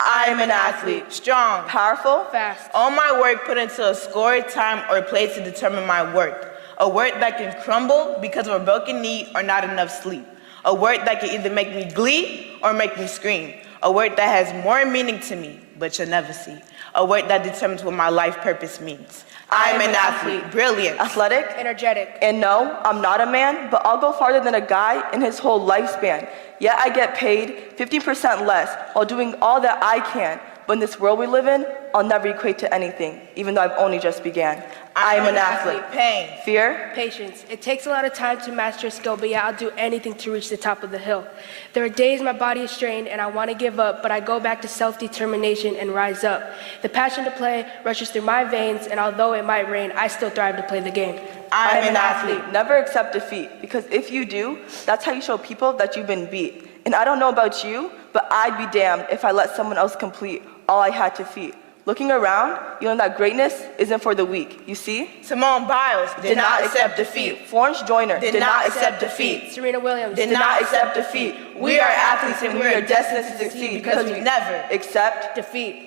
I'm an athlete, strong, powerful, fast. All my work put into a scored time or place to determine my worth. A work that can crumble because of a broken knee or not enough sleep. A work that can either make me glee or make me scream. A work that has more meaning to me, but you'll never see. A work that determines what my life purpose means. I'm an athlete, brilliant, athletic, energetic. And no, I'm not a man, but I'll go farther than a guy in his whole lifespan. Yet I get paid 50% less while doing all that I can. But in this world we live in, I'll never equate to anything, even though I've only just began. I'm an athlete. Pain. Fear. Patience. It takes a lot of time to master a skill, but yeah, I'll do anything to reach the top of the hill. There are days my body is strained and I want to give up, but I go back to self-determination and rise up. The passion to play rushes through my veins, and although it might rain, I still thrive to play the game. I'm an athlete. Never accept defeat, because if you do, that's how you show people that you've been beat. And I don't know about you, but I'd be damned if I let someone else complete all I had to feed. Looking around, you learn that greatness isn't for the weak. You see? Simone Biles did not accept defeat. Florence Joyner did not accept defeat. Serena Williams did not accept defeat. We are athletes and we are destined to succeed because we never accept defeat.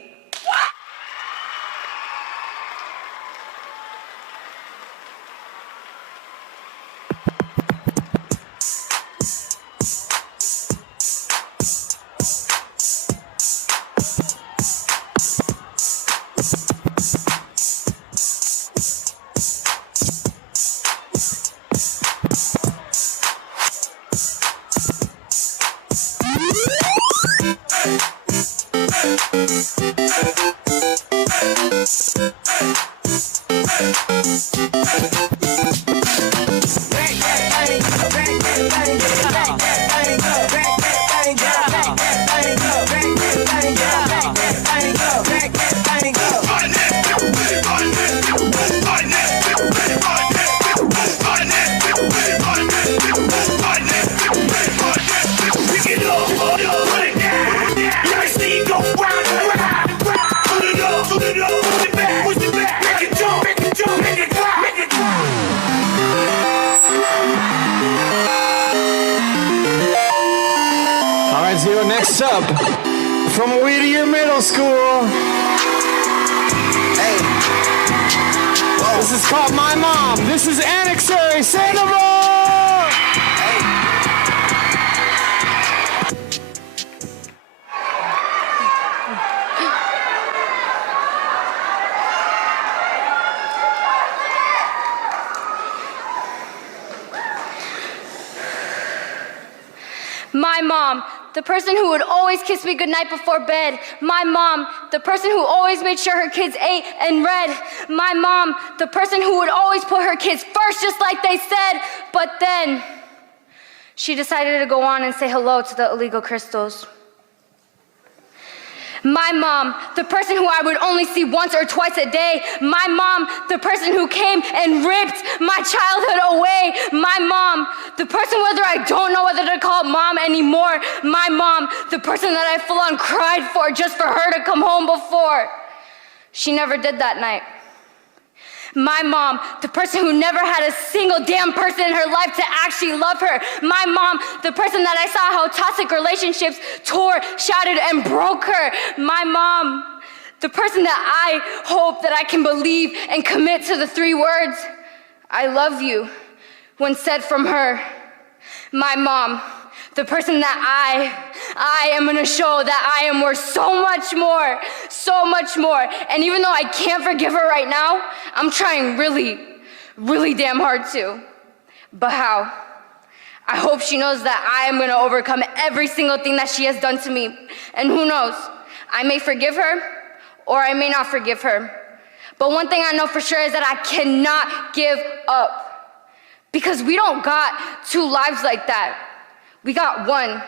Next up, from Whittier Middle School. Hey. This is called My Mom. This is Annexary Sandoval. My mom, the person who would always kiss me goodnight before bed. My mom, the person who always made sure her kids ate and read. My mom, the person who would always put her kids first just like they said. But then, she decided to go on and say hello to the illegal crystals. My mom, the person who I would only see once or twice a day. My mom, the person who came and ripped my childhood away. My mom, the person whether I don't know whether to call mom anymore. My mom, the person that I full on cried for just for her to come home before. She never did that night. My mom, the person who never had a single damn person in her life to actually love her. My mom, the person that I saw how toxic relationships tore, shattered, and broke her. My mom, the person that I hope that I can believe and commit to the 3 words, I love you, when said from her. My mom, the person that I am gonna show that I am worth so much more. And even though I can't forgive her right now, I'm trying really, really damn hard to. But how? I hope she knows that I am gonna overcome every single thing that she has done to me. And who knows, I may forgive her, or I may not forgive her. But one thing I know for sure is that I cannot give up. Because we don't got 2 lives like that. We got 1.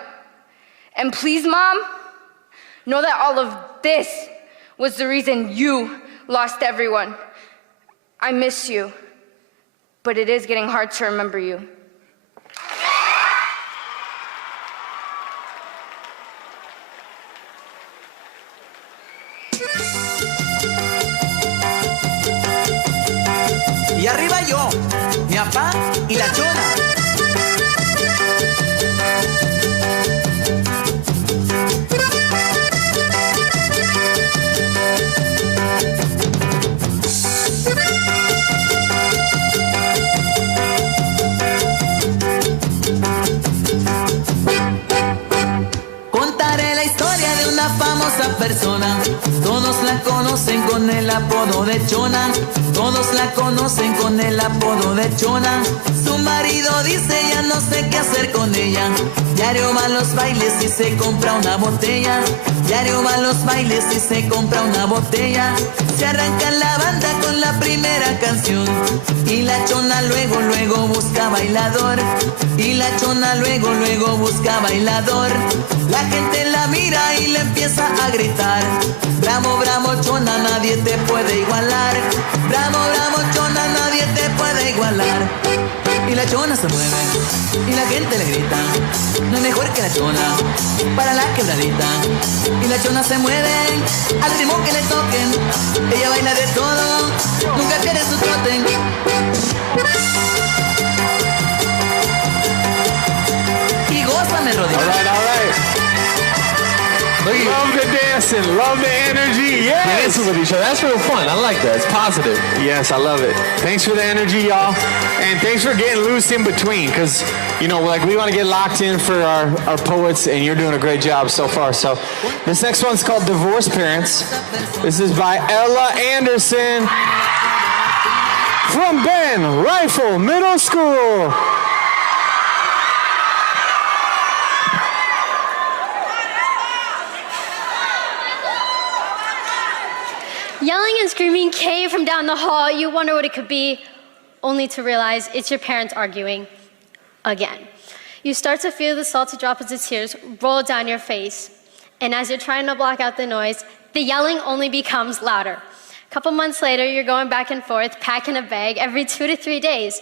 And please, Mom, know that all of this was the reason you lost everyone. I miss you, but it is getting hard to remember you. Y arriba yo, mi papá y la chona. Contaré la historia de una famosa persona. Todos la conocen con el apodo de Chona. Todos la conocen con el apodo de Chona. Su marido dice ya no sé qué hacer con ella. Diario va a los bailes y se compra una botella. Diario va a los bailes y se compra una botella. Se arranca la banda con la primera canción. Y la Chona luego, luego busca bailador. Y la Chona luego, luego busca bailador. La gente la mira y le empieza a gritar. Bravo, bravo, Chona, nadie te puede igualar. Bravo, bravo, Chona, nadie te puede igualar. Y la Chona chona se mueve y la gente le grita, no hay mejor que la chona para la quebradita. Y la chona se mueve al ritmo que le toquen, ella baila de todo, nunca pierde su trote. Y gózame, Rodrigo. All right. Love the dancing, love the energy, yes! Dancing with each other, that's real fun. I like that, it's positive. Yes, I love it. Thanks for the energy, y'all. And thanks for getting loose in between, because, you know, like we want to get locked in for our poets, and you're doing a great job so far. So this next one's called Divorced Parents. This is by Ella Anderson from Ben Rifle Middle School. Yelling and screaming came from down the hall. You wonder what it could be, only to realize it's your parents arguing again. You start to feel the salty droplets of tears roll down your face. And as you're trying to block out the noise, the yelling only becomes louder. A couple months later, you're going back and forth, packing a bag every 2 to 3 days,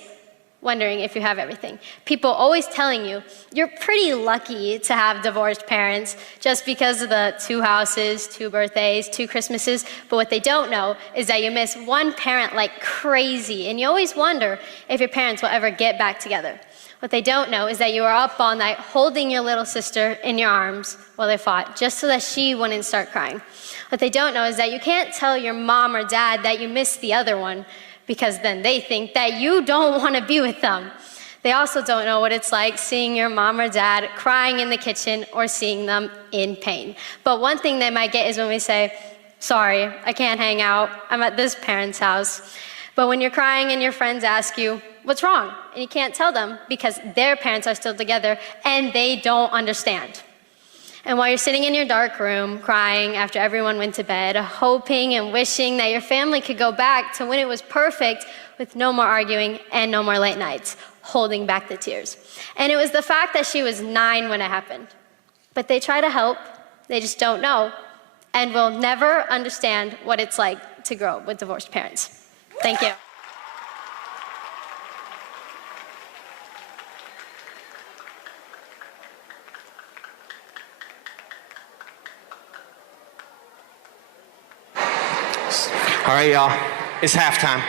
wondering if you have everything. People always telling you, you're pretty lucky to have divorced parents just because of the 2 houses, 2 birthdays, 2 Christmases. But what they don't know is that you miss one parent like crazy, and you always wonder if your parents will ever get back together. What they don't know is that you were up all night holding your little sister in your arms while they fought, just so that she wouldn't start crying. What they don't know is that you can't tell your mom or dad that you miss the other one, because then they think that you don't want to be with them. They also don't know what it's like seeing your mom or dad crying in the kitchen or seeing them in pain. But one thing they might get is when we say, sorry, I can't hang out, I'm at this parent's house. But when you're crying and your friends ask you, what's wrong? And you can't tell them because their parents are still together and they don't understand. And while you're sitting in your dark room, crying after everyone went to bed, hoping and wishing that your family could go back to when it was perfect with no more arguing and no more late nights, holding back the tears. And it was the fact that she was 9 when it happened. But they try to help, they just don't know, and will never understand what it's like to grow up with divorced parents. Thank you. All right, y'all, it's halftime.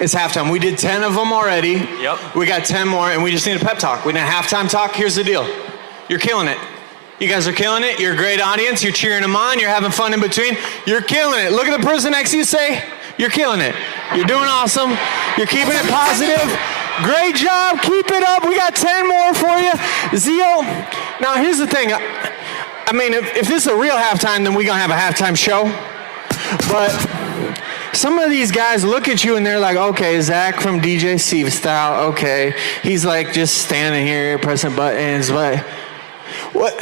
It's halftime. We did 10 of them already. Yep. We got 10 more, and we just need a pep talk. We need a halftime talk. Here's the deal. You're killing it. You guys are killing it. You're a great audience. You're cheering them on. You're having fun in between. You're killing it. Look at the person next to you, say, you're killing it. You're doing awesome. You're keeping it positive. Great job. Keep it up. We got 10 more for you. Zio, now here's the thing. I mean, if this is a real halftime, then we're going to have a halftime show. But some of these guys look at you and they're like, okay, Zach from DJ Steve style, okay. He's like just standing here pressing buttons, but what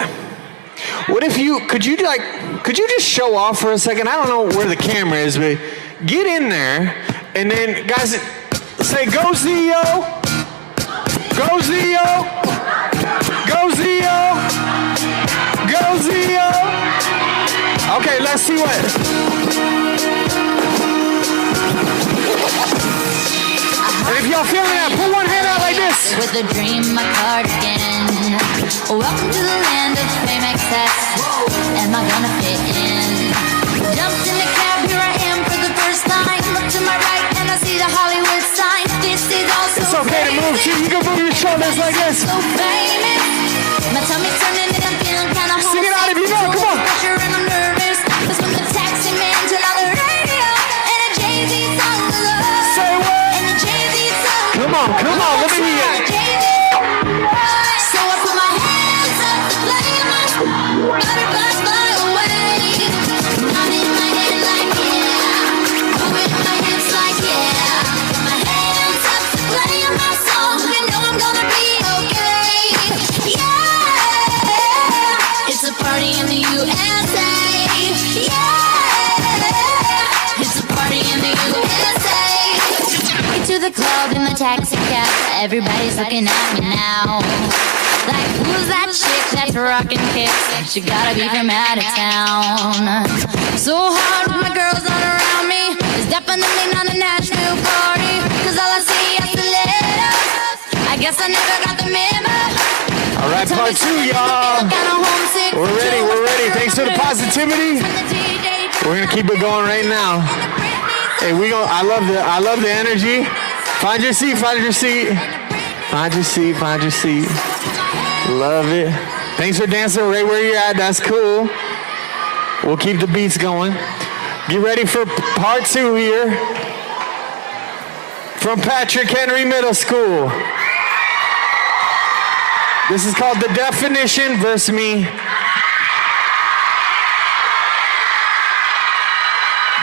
if you, could you just show off for a second? I don't know where the camera is, but get in there and then guys say, go Zio, go Zio, go Zio. Go Zio! Okay, let's see what. And if y'all feeling that, put one hand out like this. With a dream, my cardigan. Welcome to the land of fame excess. Am I gonna fit in? Jumped in the cab, here I am for the first time. Look to my right and I see the Hollywood sign. This is also it's okay to move too. You can move your shoulders like this. So famous. My tummy's turning and I'm feeling kinda homesick. Sing it out if you know, come on. Pressure and I'm nervous. That's when the taxi man turned on the radio and a Jay-Z song was up. Say what? And a Jay-Z song. Come on, let me hear it. So I put my hands up to play my butterflies fly away. Nodding my head like yeah, moving my hips like yeah. Put my hands up to play my song. You know I'm gonna be okay. Yeah, it's a party in the USA. Yeah, it's a party in the USA. To the club in the taxi cab, everybody's looking at me now. Like, who's that chick that's rockin' kicks? She gotta be from out of town. So hard with my girls all around me. It's definitely not a Nashville party, 'cause all I guess I never got the memo. All right, part 2, y'all. We're ready. Thanks for the positivity. We're gonna keep it going right now. Hey, I love the energy. Find your seat. Love it. Thanks for dancing right where you're at. That's cool. We'll keep the beats going. Get ready for part 2 here from Patrick Henry Middle School. This is called The Definition versus Me.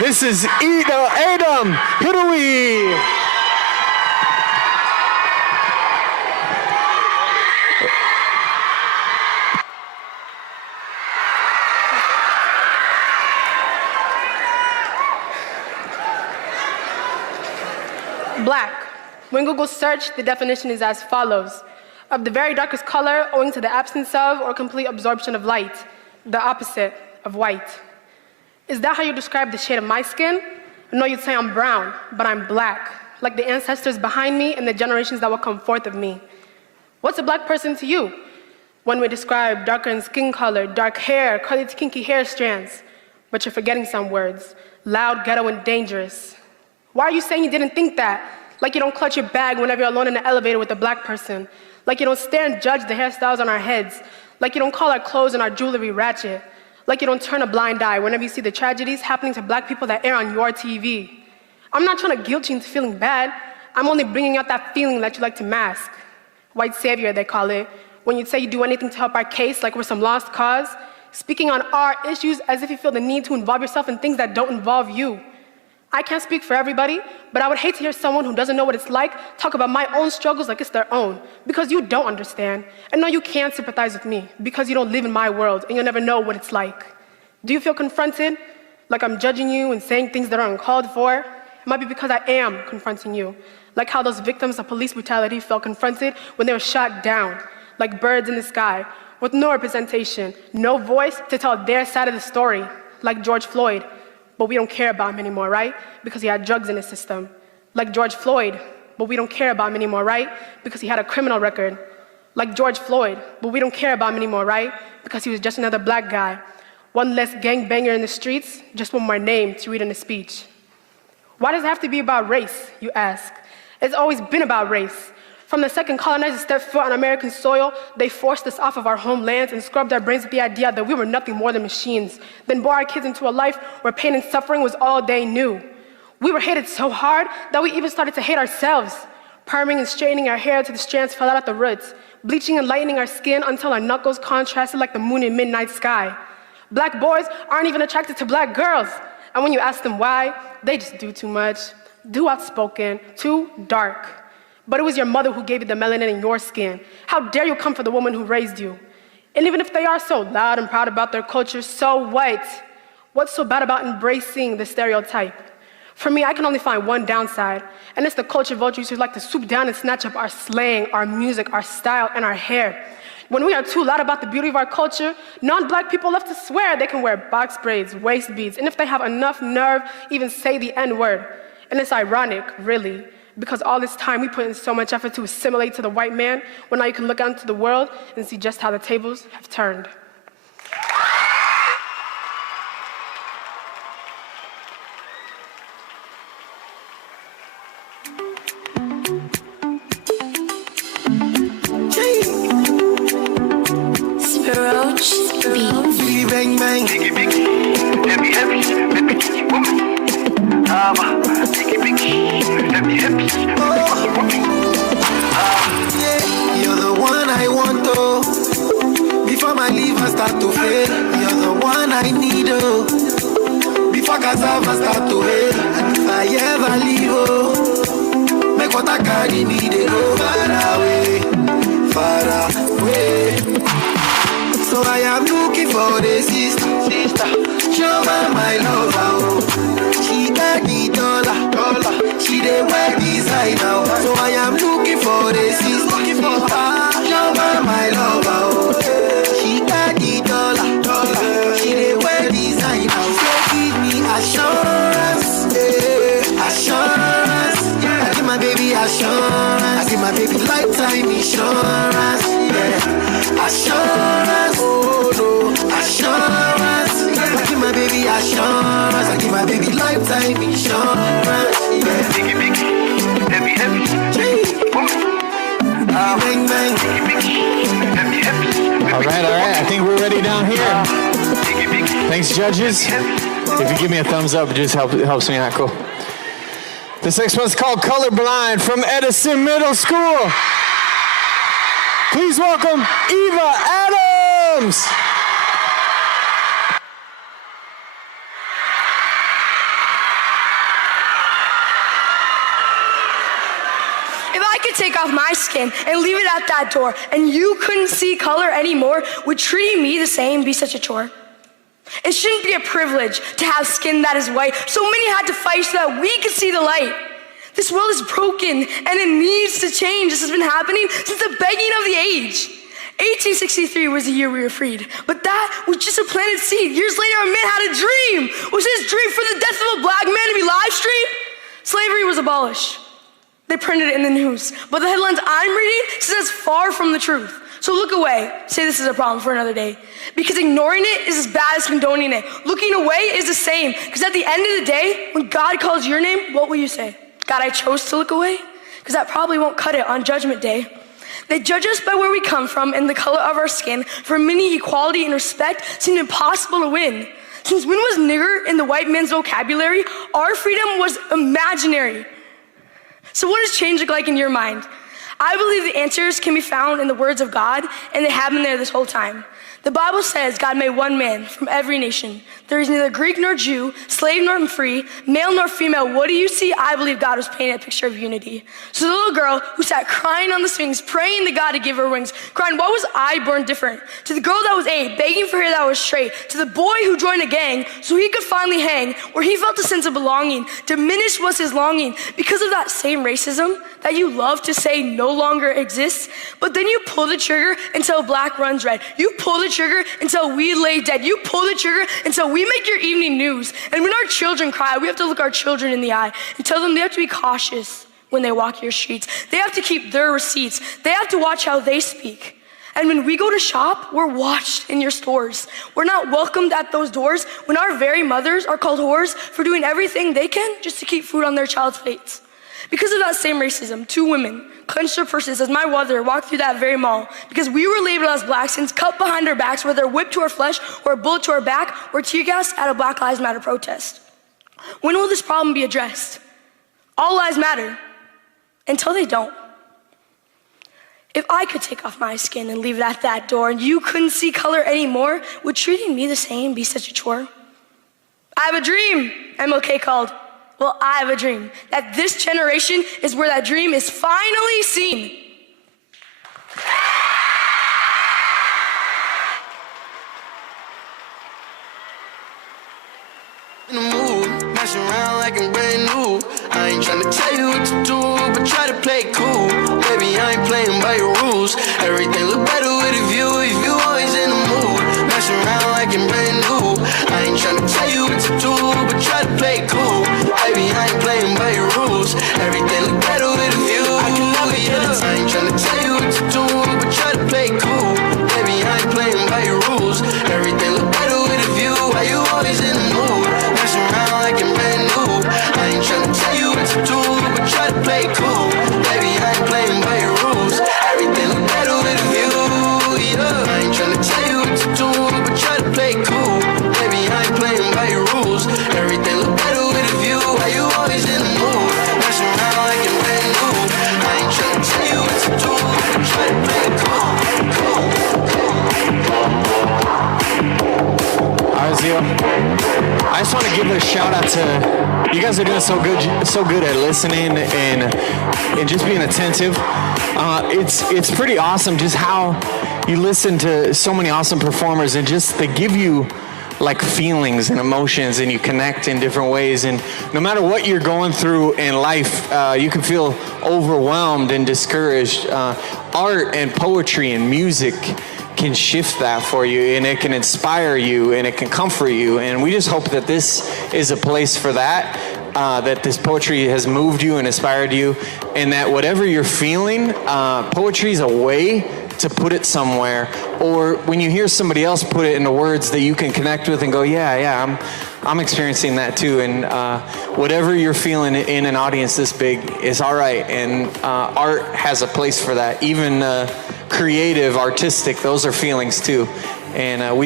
This is Adam Hidoui. Black. When Google search, the definition is as follows. Of the very darkest color owing to the absence of or complete absorption of light, the opposite of white. Is that how you describe the shade of my skin? No, you'd say I'm brown, but I'm black, like the ancestors behind me and the generations that will come forth of me. What's a black person to you? When we describe darker in skin color, dark hair, curly to kinky hair strands, but you're forgetting some words, loud, ghetto, and dangerous. Why are you saying you didn't think that? Like you don't clutch your bag whenever you're alone in the elevator with a black person. Like you don't stare and judge the hairstyles on our heads. Like you don't call our clothes and our jewelry ratchet. Like you don't turn a blind eye whenever you see the tragedies happening to black people that air on your TV. I'm not trying to guilt you into feeling bad. I'm only bringing out that feeling that you like to mask. White savior, they call it. When you say you do anything to help our case like we're some lost cause. Speaking on our issues as if you feel the need to involve yourself in things that don't involve you. I can't speak for everybody, but I would hate to hear someone who doesn't know what it's like talk about my own struggles like it's their own, because you don't understand. And no, you can't sympathize with me, because you don't live in my world, and you'll never know what it's like. Do you feel confronted? Like I'm judging you and saying things that are uncalled for? It might be because I am confronting you. Like how those victims of police brutality felt confronted when they were shot down, like birds in the sky, with no representation, no voice to tell their side of the story, like George Floyd. But we don't care about him anymore, right? Because he had drugs in his system. Like George Floyd, but we don't care about him anymore, right? Because he had a criminal record. Like George Floyd, but we don't care about him anymore, right? Because he was just another black guy. One less gangbanger in the streets, just one more name to read in a speech. Why does it have to be about race, you ask? It's always been about race. From the second colonizers stepped foot on American soil, they forced us off of our homelands and scrubbed our brains with the idea that we were nothing more than machines, then bore our kids into a life where pain and suffering was all they knew. We were hated so hard that we even started to hate ourselves, perming and straightening our hair till the strands fell out at the roots, bleaching and lightening our skin until our knuckles contrasted like the moon in midnight sky. Black boys aren't even attracted to black girls, and when you ask them why, they just do too much, too outspoken, too dark. But it was your mother who gave you the melanin in your skin. How dare you come for the woman who raised you? And even if they are so loud and proud about their culture, so what? What's so bad about embracing the stereotype? For me, I can only find one downside, and it's the culture vultures who like to swoop down and snatch up our slang, our music, our style, and our hair. When we are too loud about the beauty of our culture, non-black people love to swear they can wear box braids, waist beads, and if they have enough nerve, even say the N-word. And it's ironic, really, because all this time we put in so much effort to assimilate to the white man, when now you can look out into the world and see just how the tables have turned. Bang bang, biggie biggie, heavy heavy, baby woman. Biggie biggie, heavy heavy, yeah, you're the one I want, oh. Before my liver start to fail, you're the one I need, oh. Before cassava start to fail, and if I ever leave, oh, make what I carry me, they go far away, far away. So I am looking for the sister, show her my love, oh. She got the dollar, she dey wear designer, so I am looking for the sister, show her my love, oh. She got the dollar, she dey wear designer, so give me assurance, yeah, assurance, I give my baby assurance, I give my baby lifetime Assurance, yeah. Assurance, oh no. Assurance, yeah. I give my baby assurance. I give my baby lifetime insurance, yeah. Biggie, biggie, heavy, heavy. Bang, bang. Heavy, heavy. All right. I think we're ready down here. Thanks, judges. If you give me a thumbs up, it just helps me out. Cool. This next one's called Colorblind from Edison Middle School. Please welcome Eva Adams. If I could take off my skin and leave it at that door and you couldn't see color anymore, would treating me the same be such a chore? It shouldn't be a privilege to have skin that is white. So many had to fight so that we could see the light. This world is broken and it needs to change. This has been happening since the beginning of the age. 1863 was the year we were freed, but that was just a planted seed. Years later, a man had a dream. Was his dream for the death of a black man to be live streamed? Slavery was abolished. They printed it in the news, but the headlines I'm reading says far from the truth. So look away, say this is a problem for another day. Because ignoring it is as bad as condoning it. Looking away is the same, because at the end of the day, when God calls your name, what will you say? God, I chose to look away? Because that probably won't cut it on Judgment Day. They judge us by where we come from and the color of our skin. For many, equality and respect seemed impossible to win. Since when was nigger in the white man's vocabulary? Our freedom was imaginary. So what does change look like in your mind? I believe the answers can be found in the words of God, and they have been there this whole time. The Bible says God made one man from every nation. There is neither Greek nor Jew, slave nor free, male nor female. What do you see? I believe God was painting a picture of unity. So the little girl who sat crying on the swings, praying to God to give her wings, crying, what was I born different? To the girl that was 8, begging for hair that was straight. To the boy who joined a gang so he could finally hang, where he felt a sense of belonging. Diminished was his longing because of that same racism that you love to say no longer exists. But then you pull the trigger until black runs red. You pull the trigger until we lay dead. You pull the trigger until we make your evening news. And when our children cry, we have to look our children in the eye and tell them they have to be cautious when they walk your streets. They have to keep their receipts. They have to watch how they speak. And when we go to shop, we're watched in your stores. We're not welcomed at those doors when our very mothers are called whores for doing everything they can just to keep food on their child's plates. Because of that same racism, 2 women clenched their purses as my mother walked through that very mall because we were labeled as black skins, cut behind our backs, whether whipped to our flesh or a bullet to our back or tear gas at a Black Lives Matter protest. When will this problem be addressed? All lives matter until they don't. If I could take off my skin and leave it at that door and you couldn't see color anymore, would treating me the same be such a chore? I have a dream, MLK called. Well, I have a dream that this generation is where that dream is finally seen. In the mood, mess around like I'm brand new. I ain't tryna tell you what to do, but try to play cool. Baby, I ain't playing by your rules. Everything look better with a view if you always in the mood. Mess around like I'm brand new. I ain't tryna tell you what to do, but try to play cool. Baby, I ain't playing by your rules. Everything look better with a view. I can never get it. I ain't tryna tell you what to do, but try to play cool. Baby, I ain't playing by your rules. Everything look better with a view. Why you always in the mood? Mess around like I'm brand new. I ain't tryna tell you what to do, but try to play cool. Baby, I ain't playing by your rules. Everything look better with a view. Yeah, I ain't tryna tell you what to do, but try to play cool. Baby, I ain't playing by your rules. Everything look better with a view. Why you always in the mood? Mess around like I'm brand new. I ain't tryna tell you what to do, but try to play cool. All right, Zio. I just want to give a shout out to you guys. Are doing so good at listening and just being attentive. It's pretty awesome just how you listen to so many awesome performers and just they give you like feelings and emotions and you connect in different ways. And no matter what you're going through in life, you can feel overwhelmed and discouraged. Art and poetry and music can shift that for you, and it can inspire you and it can comfort you. And we just hope that this is a place for that. that this poetry has moved you and inspired you, and that whatever you're feeling, poetry is a way to put it somewhere, or when you hear somebody else put it into words that you can connect with and go, yeah, I'm experiencing that too. And whatever you're feeling in an audience this big is all right, and art has a place for that. Even creative, artistic, those are feelings too. And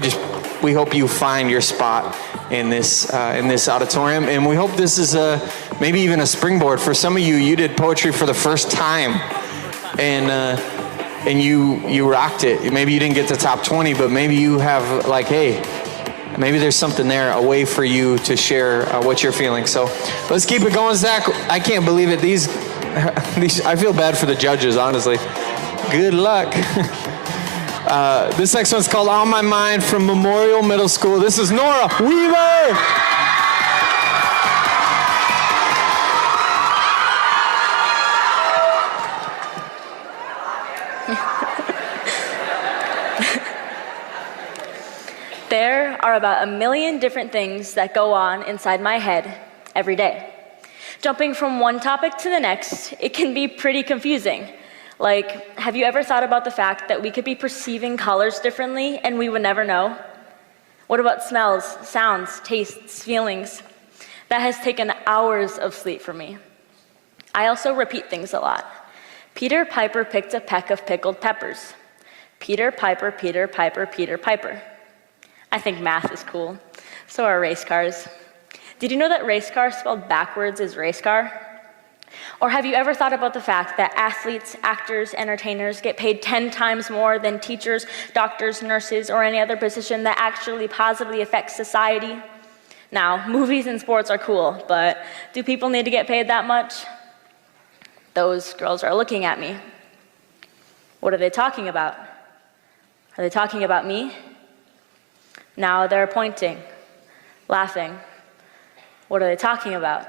we hope you find your spot in this auditorium, and we hope this is maybe even a springboard for some of you. You did poetry for the first time, and you rocked it. Maybe you didn't get the top 20, but maybe you have like, hey, maybe there's something there, a way for you to share what you're feeling. So let's keep it going, Zach. I can't believe it. These I feel bad for the judges, honestly. Good luck. This next one's called On My Mind from Memorial Middle School. This is Nora Weaver. There are about 1 million different things that go on inside my head every day. Jumping from one topic to the next, it can be pretty confusing. Like, have you ever thought about the fact that we could be perceiving colors differently and we would never know? What about smells, sounds, tastes, feelings? That has taken hours of sleep for me. I also repeat things a lot. Peter Piper picked a peck of pickled peppers. Peter Piper, Peter Piper, Peter Piper. I think math is cool. So are race cars. Did you know that race car spelled backwards is race car? Or have you ever thought about the fact that athletes, actors, entertainers get paid 10 times more than teachers, doctors, nurses, or any other position that actually positively affects society? Now, movies and sports are cool, but do people need to get paid that much? Those girls are looking at me. What are they talking about? Are they talking about me? Now they're pointing, laughing. What are they talking about?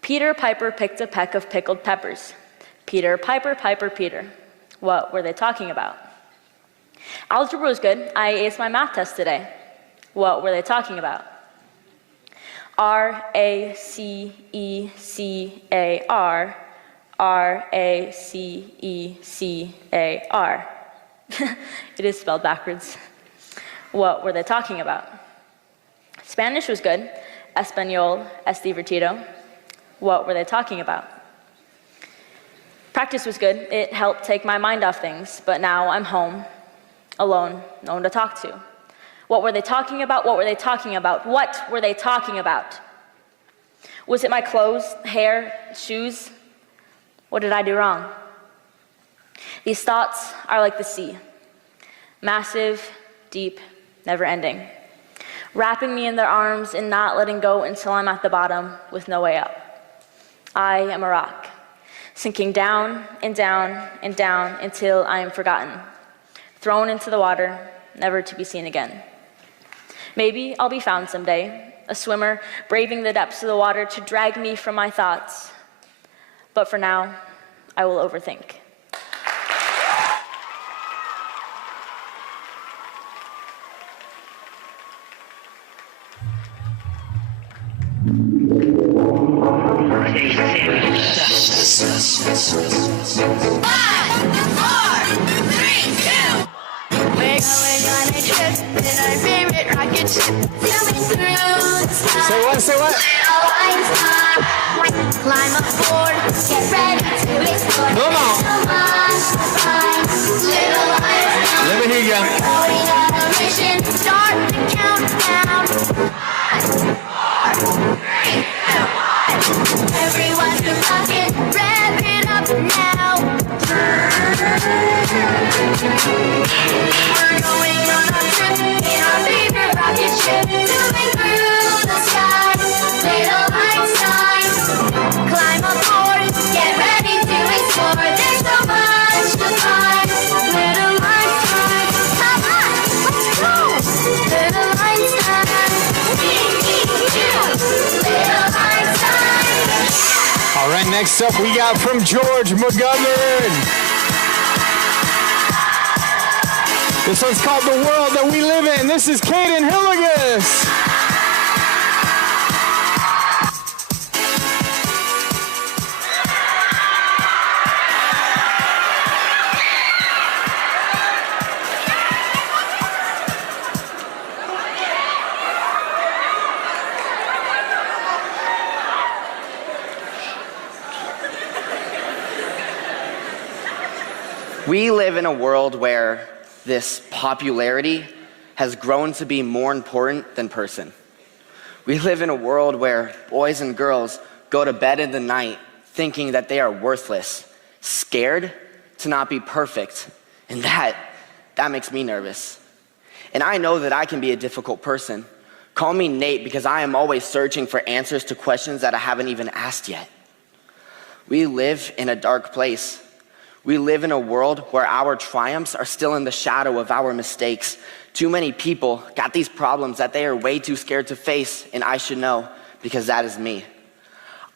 Peter Piper picked a peck of pickled peppers. Peter Piper, Piper, Peter. What were they talking about? Algebra was good. I aced my math test today. What were they talking about? R-A-C-E-C-A-R. R-A-C-E-C-A-R. It is spelled backwards. What were they talking about? Spanish was good. Español, es divertido. What were they talking about? Practice was good. It helped take my mind off things, but now I'm home, alone, no one to talk to. What were they talking about? What were they talking about? What were they talking about? Was it my clothes, hair, shoes? What did I do wrong? These thoughts are like the sea, massive, deep, never-ending, wrapping me in their arms and not letting go until I'm at the bottom with no way up. I am a rock, sinking down and down and down until I am forgotten, thrown into the water, never to be seen again. Maybe I'll be found someday, a swimmer braving the depths of the water to drag me from my thoughts. But for now, I will overthink. Say what? Climb aboard, get ready to explore. Come on. Let me hear you. Going on a mission, start the countdown. 5, 4, 3, 2, 1. Everyone's been talking, rev it up now. We're going on a trip in our favorite rocket ship, zooming through the sky. Little Einstein, climb aboard, get ready to explore. There's so much to find. Little Einstein, come on, let's go. Little Einstein, we need you. Little Einstein. All right, next up we got from George McGovern. This one's called The World That We Live In. This is Caden Hilligus. We live in a world where this popularity has grown to be more important than person. We live in a world where boys and girls go to bed in the night thinking that they are worthless, scared to not be perfect, and that makes me nervous. And I know that I can be a difficult person. Call me Nate because I am always searching for answers to questions that I haven't even asked yet. We live in a dark place. We live in a world where our triumphs are still in the shadow of our mistakes. Too many people got these problems that they are way too scared to face, and I should know because that is me.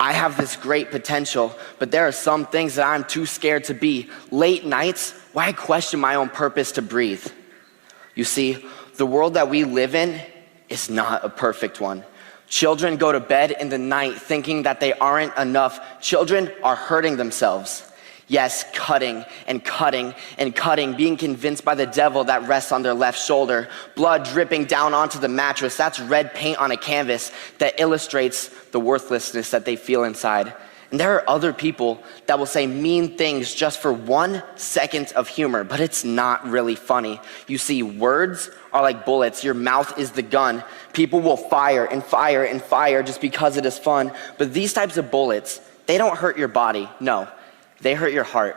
I have this great potential, but there are some things that I'm too scared to be. Late nights, why I question my own purpose to breathe. You see, the world that we live in is not a perfect one. Children go to bed in the night thinking that they aren't enough. Children are hurting themselves. Yes, cutting and cutting and cutting, being convinced by the devil that rests on their left shoulder. Blood dripping down onto the mattress. That's red paint on a canvas that illustrates the worthlessness that they feel inside. And there are other people that will say mean things just for 1 second of humor, but it's not really funny. You see, words are like bullets. Your mouth is the gun. People will fire and fire and fire just because it is fun. But these types of bullets, they don't hurt your body. No, they hurt your heart.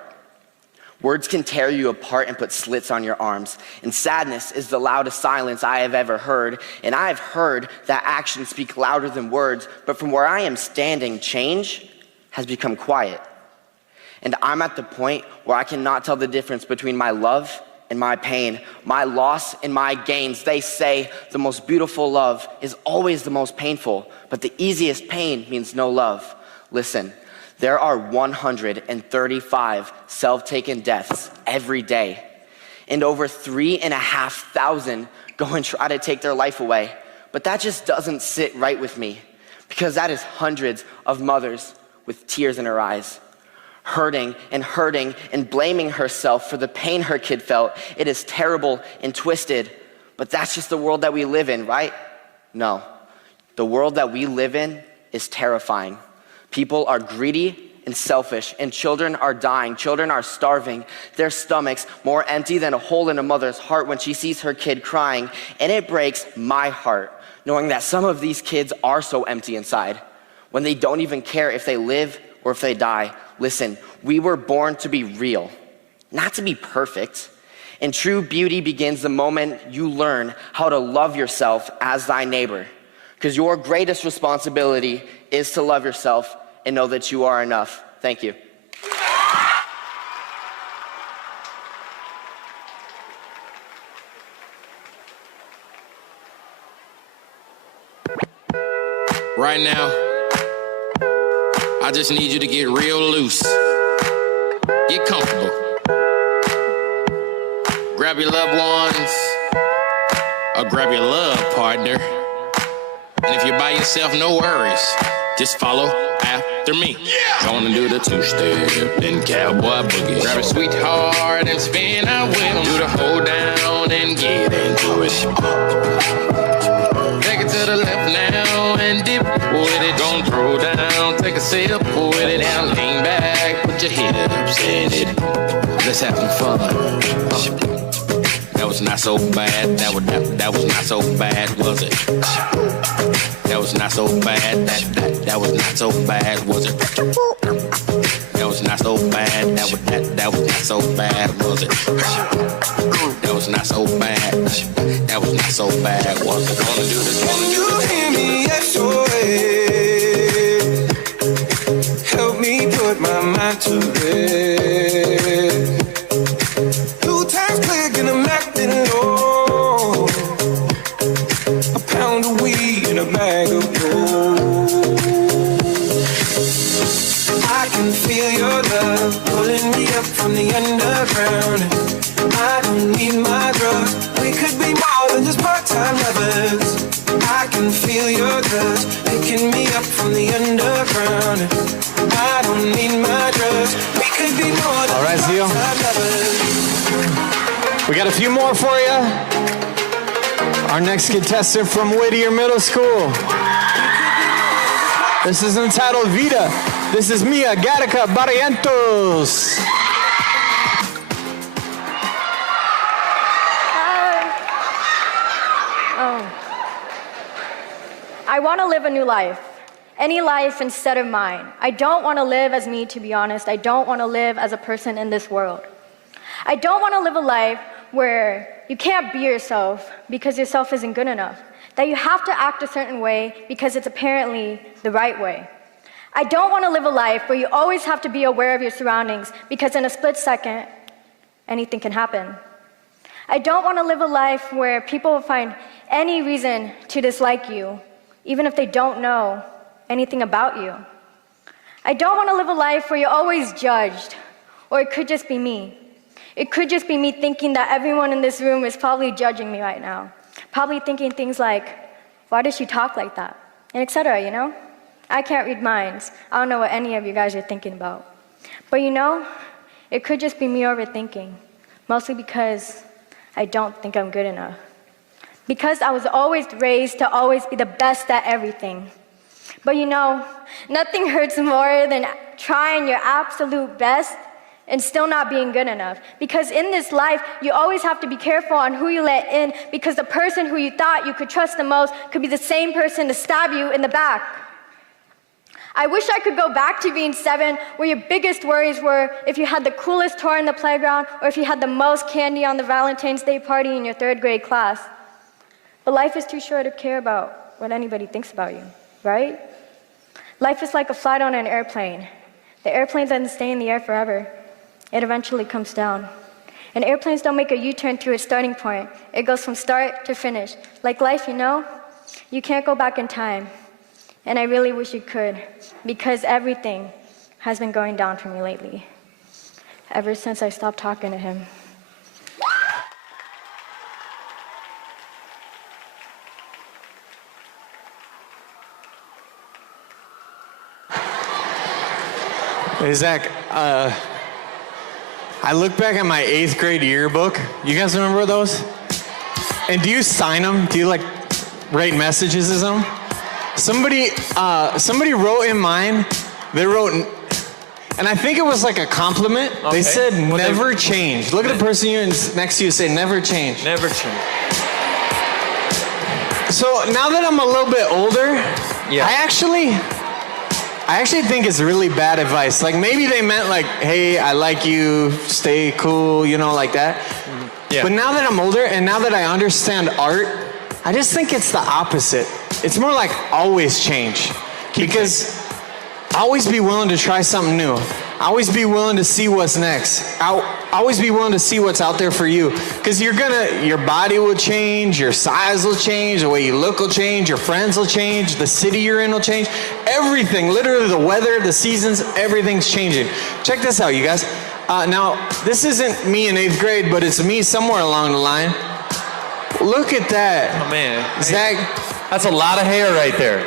Words can tear you apart and put slits on your arms. And sadness is the loudest silence I have ever heard. And I have heard that actions speak louder than words. But from where I am standing, change has become quiet. And I'm at the point where I cannot tell the difference between my love and my pain, my loss and my gains. They say the most beautiful love is always the most painful, but the easiest pain means no love. Listen, there are 135 self-taken deaths every day, and over 3,500 go and try to take their life away. But that just doesn't sit right with me, because that is hundreds of mothers with tears in her eyes, hurting and blaming herself for the pain her kid felt. It is terrible and twisted, but that's just the world that we live in, right? No, the world that we live in is terrifying. People are greedy and selfish, and children are dying. Children are starving. Their stomachs more empty than a hole in a mother's heart when she sees her kid crying. And it breaks my heart knowing that some of these kids are so empty inside, when they don't even care if they live or if they die. Listen, we were born to be real, not to be perfect. And true beauty begins the moment you learn how to love yourself as thy neighbor. Because your greatest responsibility is to love yourself and know that you are enough. Thank you. Right now, I just need you to get real loose. Get comfortable. Grab your loved ones, or grab your love partner. And if you're by yourself, no worries. Just follow after me. Gonna do the two-step, then cowboy boogie. Grab a sweetheart and spin out with 'em. Do the hold down and get into it. Take it to the left now and dip with it. Don't throw down, take a sip with it. Now lean back, put your hips in it. Let's have some fun. That was not so bad. That was not so bad, was it? That was not so bad. That was not so bad, was it? That was not so bad. That was not so bad, was it? That was not so bad. That was not so bad, was it? Gonna do this, gonna do this. You hear me SOS. Help me put my mind to rest. 2 times click and I'm acting low. A pound of weed and a bag of gold. I can feel your love pulling me up from the underground. I don't need my drugs. We could be more than just part-time lovers. I can feel your touch picking me up from the underground. I don't need my drugs. We could be more than just part-time lovers. We got a few more for you. Our next contestant from Whittier Middle School. This is entitled Vida. This is Mia Gatica Barrientos. I want to live a new life. Any life instead of mine. I don't want to live as me, to be honest. I don't want to live as a person in this world. I don't want to live a life where you can't be yourself because yourself isn't good enough. That you have to act a certain way because it's apparently the right way. I don't want to live a life where you always have to be aware of your surroundings because in a split second, anything can happen. I don't want to live a life where people will find any reason to dislike you, even if they don't know anything about you. I don't want to live a life where you're always judged, or it could just be me. It could just be me thinking that everyone in this room is probably judging me right now. Probably thinking things like, why does she talk like that? And etc., you know? I can't read minds. I don't know what any of you guys are thinking about. But you know, it could just be me overthinking, mostly because I don't think I'm good enough. Because I was always raised to always be the best at everything. But you know, nothing hurts more than trying your absolute best and still not being good enough. Because in this life, you always have to be careful on who you let in, because the person who you thought you could trust the most could be the same person to stab you in the back. I wish I could go back to being 7, where your biggest worries were if you had the coolest toy in the playground or if you had the most candy on the Valentine's Day party in your 3rd grade class. But life is too short to care about what anybody thinks about you, right? Life is like a flight on an airplane. The airplane doesn't stay in the air forever. It eventually comes down. And airplanes don't make a U-turn to its starting point. It goes from start to finish. Like life, you know? You can't go back in time. And I really wish you could, because everything has been going down for me lately. Ever since I stopped talking to him. Hey, Zach, I look back at my 8th grade yearbook. You guys remember those? And do you sign them? Do you like write messages as them? Somebody wrote in mine, they wrote, and I think it was like a compliment. Okay. They said, never change. Look at the person next to you, say, never change. Never change. So now that I'm a little bit older, I actually think it's really bad advice. Like maybe they meant like, hey, I like you, stay cool, you know, like that. Yeah. But now that I'm older and now that I understand art, I just think it's the opposite. It's more like always change. Because always be willing to try something new. Always be willing to see what's next. Always be willing to see what's out there for you. Because your body will change, your size will change, the way you look will change, your friends will change, the city you're in will change. Everything, literally the weather, the seasons, everything's changing. Check this out, you guys. Now, this isn't me in 8th grade, but it's me somewhere along the line. Look at that. Oh, man. Zach. That's a lot of hair right there.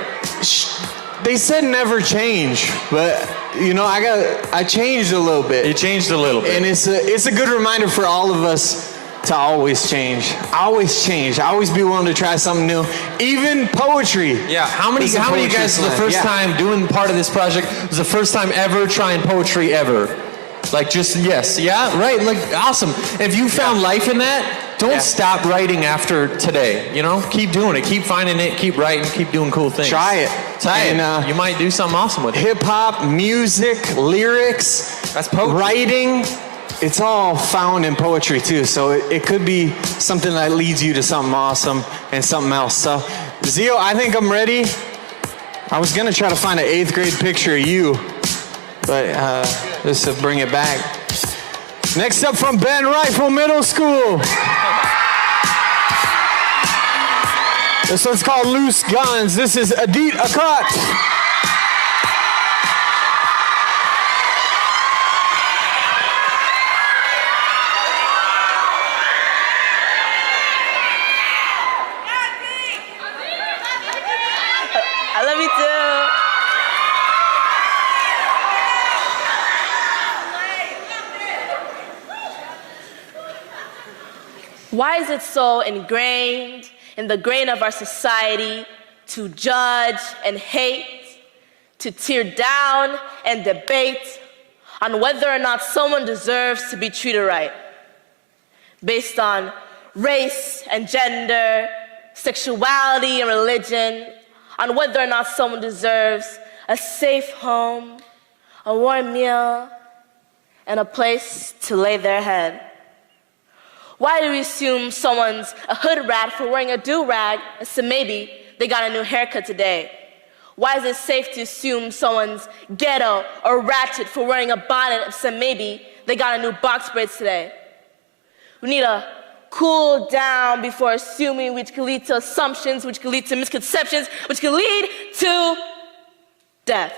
They said never change, but you know, I changed a little bit. You changed a little bit. And it's a good reminder for all of us to always change. Always change. Always be willing to try something new. Even poetry. Yeah. How many of you guys the first time doing part of this project was the first time ever trying poetry ever? Like just yes, yeah, right. Like awesome. If you found life in that, don't stop writing after today. You know, keep doing it, keep finding it, keep writing, keep doing cool things. Try it. You might do something awesome with it. Hip hop, music, lyrics, that's poetry. Writing. It's all found in poetry too. So it could be something that leads you to something awesome and something else. So Zio, I think I'm ready. I was gonna try to find an 8th grade picture of you, but just to bring it back. Next up from Ben Rifle Middle School. This one's called Loose Guns. This is Adit Akat. I love you too. Why is it so ingrained in the grain of our society to judge and hate, to tear down and debate on whether or not someone deserves to be treated right, based on race and gender, sexuality and religion, on whether or not someone deserves a safe home, a warm meal, and a place to lay their head. Why do we assume someone's a hood rat for wearing a do-rag, so maybe they got a new haircut today? Why is it safe to assume someone's ghetto or ratchet for wearing a bonnet, so maybe they got a new box braids today? We need to cool down before assuming, which can lead to assumptions, which can lead to misconceptions, which can lead to death.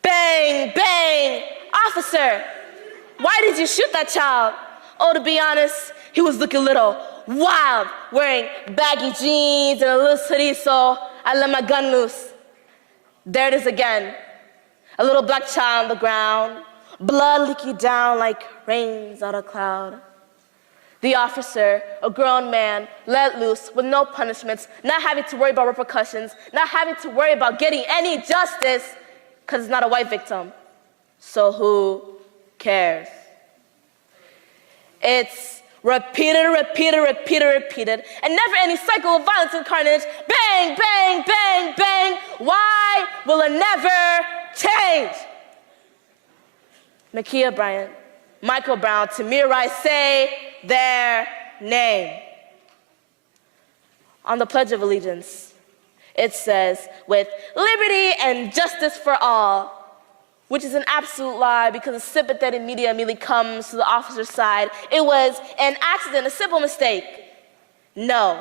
Bang, bang, officer, why did you shoot that child? Oh, to be honest, he was looking a little wild, wearing baggy jeans and a loose hoodie, so I let my gun loose. There it is again, a little black child on the ground, blood leaking down like rains on a cloud. The officer, a grown man, let loose with no punishments, not having to worry about repercussions, not having to worry about getting any justice, because it's not a white victim. So who cares? It's repeated, repeated, repeated, repeated, and never-ending cycle of violence and carnage. Bang, bang, bang, bang. Why will it never change? Nakia Bryant, Michael Brown, Tamir Rice, say their name. On the Pledge of Allegiance, it says, with liberty and justice for all, which is an absolute lie because the sympathetic media immediately comes to the officer's side. It was an accident, a simple mistake. No.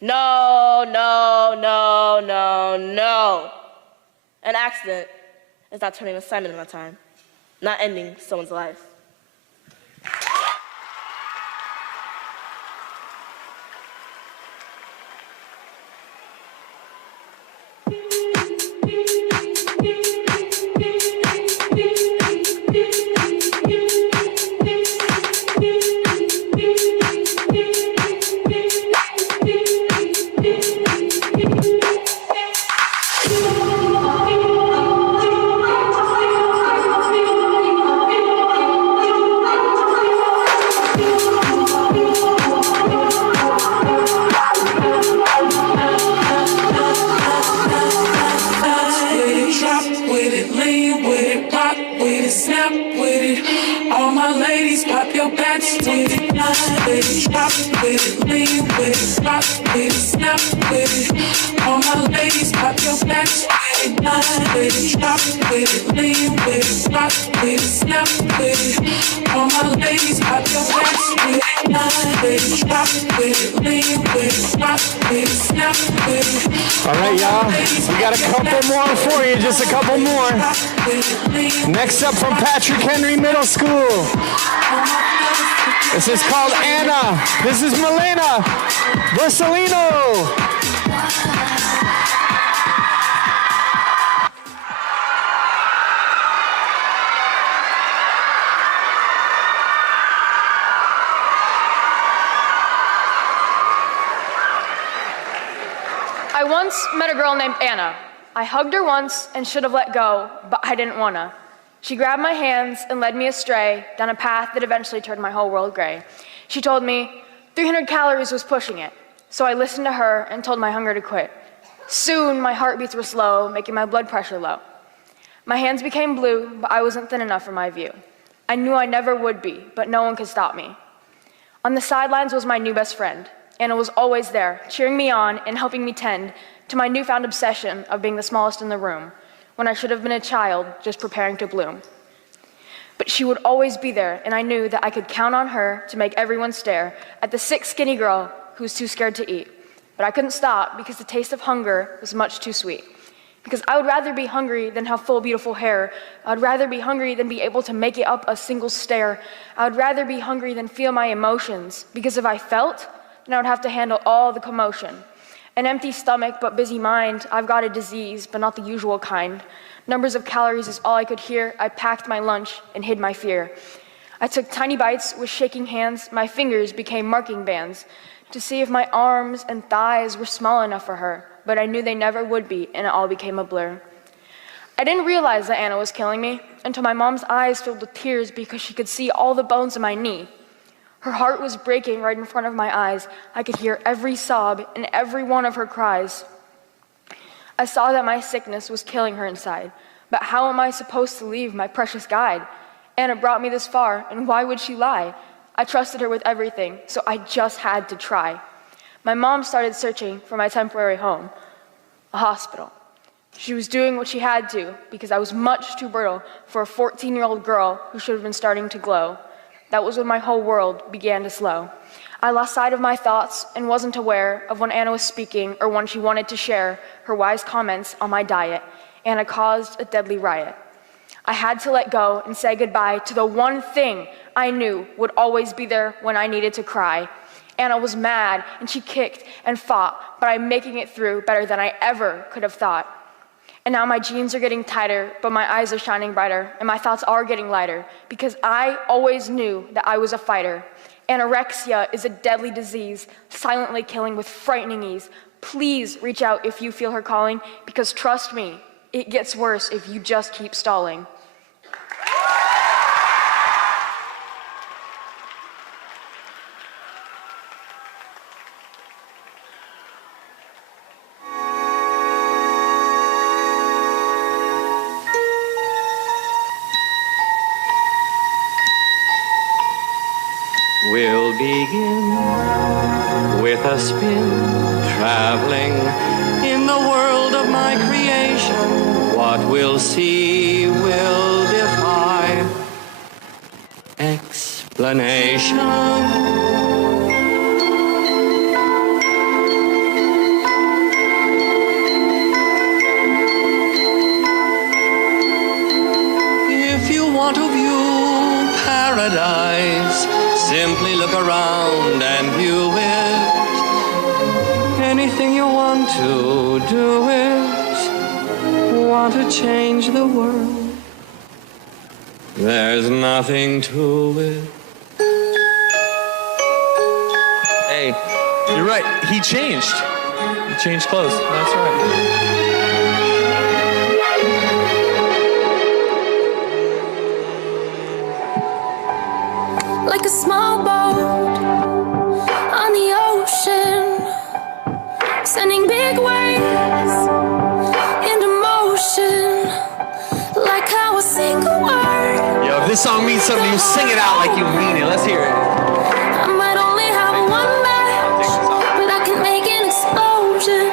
No, no, no, no, no. An accident is not turning an assignment in on time, not ending someone's life. All right, y'all, we got a couple more for you, just a couple more. Next up from Patrick Henry Middle School. This is called Anna. This is Milena Versalino. I once met a girl named Anna. I hugged her once and should have let go, but I didn't wanna. She grabbed my hands and led me astray down a path that eventually turned my whole world gray. She told me 300 calories was pushing it, so I listened to her and told my hunger to quit. Soon, my heartbeats were slow, making my blood pressure low. My hands became blue, but I wasn't thin enough for my view. I knew I never would be, but no one could stop me. On the sidelines was my new best friend. Anna was always there, cheering me on and helping me tend to my newfound obsession of being the smallest in the room, when I should have been a child just preparing to bloom. But she would always be there, and I knew that I could count on her to make everyone stare at the sick, skinny girl who was too scared to eat. But I couldn't stop because the taste of hunger was much too sweet. Because I would rather be hungry than have full, beautiful hair. I would rather be hungry than be able to make it up a single stair. I would rather be hungry than feel my emotions. Because if I felt, then I would have to handle all the commotion. An empty stomach but busy mind, I've got a disease, but not the usual kind. Numbers of calories is all I could hear. I packed my lunch and hid my fear. I took tiny bites with shaking hands. My fingers became marking bands to see if my arms and thighs were small enough for her, but I knew they never would be, and it all became a blur. I didn't realize that Anna was killing me until my mom's eyes filled with tears because she could see all the bones in my knee. Her heart was breaking right in front of my eyes. I could hear every sob and every one of her cries. I saw that my sickness was killing her inside. But how am I supposed to leave my precious guide? Anna brought me this far, and why would she lie? I trusted her with everything, so I just had to try. My mom started searching for my temporary home, a hospital. She was doing what she had to because I was much too brittle for a 14-year-old girl who should have been starting to glow. That was when my whole world began to slow. I lost sight of my thoughts and wasn't aware of when Anna was speaking or when she wanted to share her wise comments on my diet. Anna caused a deadly riot. I had to let go and say goodbye to the one thing I knew would always be there when I needed to cry. Anna was mad and she kicked and fought, but I'm making it through better than I ever could have thought. And now my jeans are getting tighter, but my eyes are shining brighter, and my thoughts are getting lighter, because I always knew that I was a fighter. Anorexia is a deadly disease, silently killing with frightening ease. Please reach out if you feel her calling, because trust me, it gets worse if you just keep stalling. We'll begin with a spin, traveling in the world of my creation. What we'll see will defy explanation. If you want to view paradise, simply look around and view it. Anything you want to do it. Want to change the world. There's nothing to it. Hey, you're right. He changed. He changed clothes. That's right. Like a small boat on the ocean, sending big waves into motion. Like how a single word. Yo, if this song means something to you, sing it out like you mean it. Let's hear it. I might only have one match, but I can make an explosion.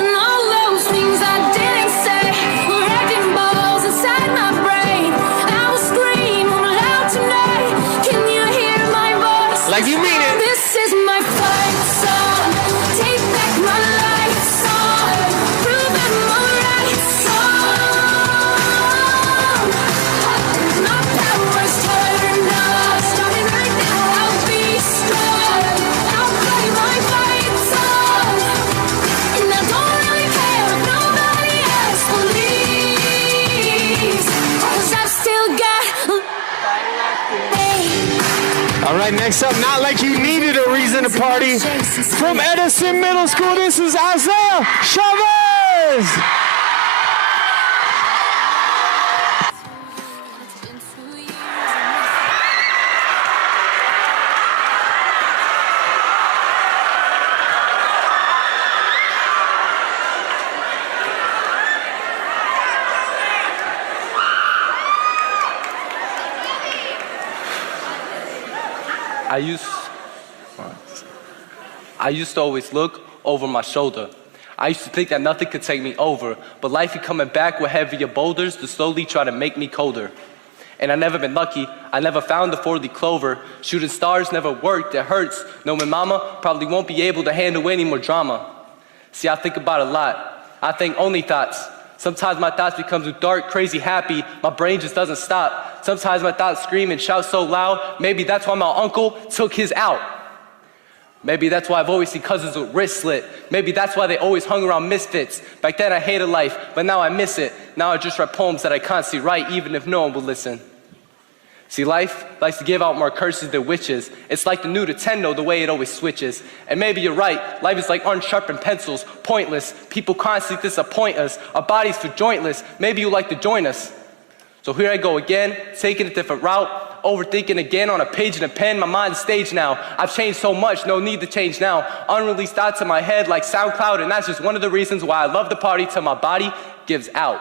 And all those things I didn't say were wrecking balls inside my brain. I will scream loud tonight. Can you hear my voice? Like you mean it. This is my fight song. Take back my life song. Prove I'm alright song. My power's turned up. Starting right now, I'll be strong. I'll play my fight song. And I don't really care if nobody else believes. 'Cause I've still got. All right, next up, not like you needed a reason to party. From Edison Middle School, this is Asa Chavez. I used to always look over my shoulder. I used to think that nothing could take me over, but life kept coming back with heavier boulders to slowly try to make me colder. And I never been lucky, I never found the 4-leaf clover. Shooting stars never worked, it hurts. Knowing mama probably won't be able to handle any more drama. See, I think about a lot. I think only thoughts. Sometimes my thoughts become too dark, crazy, happy. My brain just doesn't stop. Sometimes my thoughts scream and shout so loud. Maybe that's why my uncle took his out. Maybe that's why I've always seen cousins with wrists slit. Maybe that's why they always hung around misfits. Back then I hated life, but now I miss it. Now I just write poems that I constantly write, even if no one will listen. See, life likes to give out more curses than witches. It's like the new Nintendo, the way it always switches. And maybe you're right, life is like unsharpened pencils, pointless. People constantly disappoint us. Our bodies feel jointless. Maybe you'd like to join us. So here I go again, taking a different route. Overthinking again on a page and a pen, my mind's staged now. I've changed so much, no need to change now. Unreleased thoughts in my head like SoundCloud, and that's just one of the reasons why I love to party till my body gives out.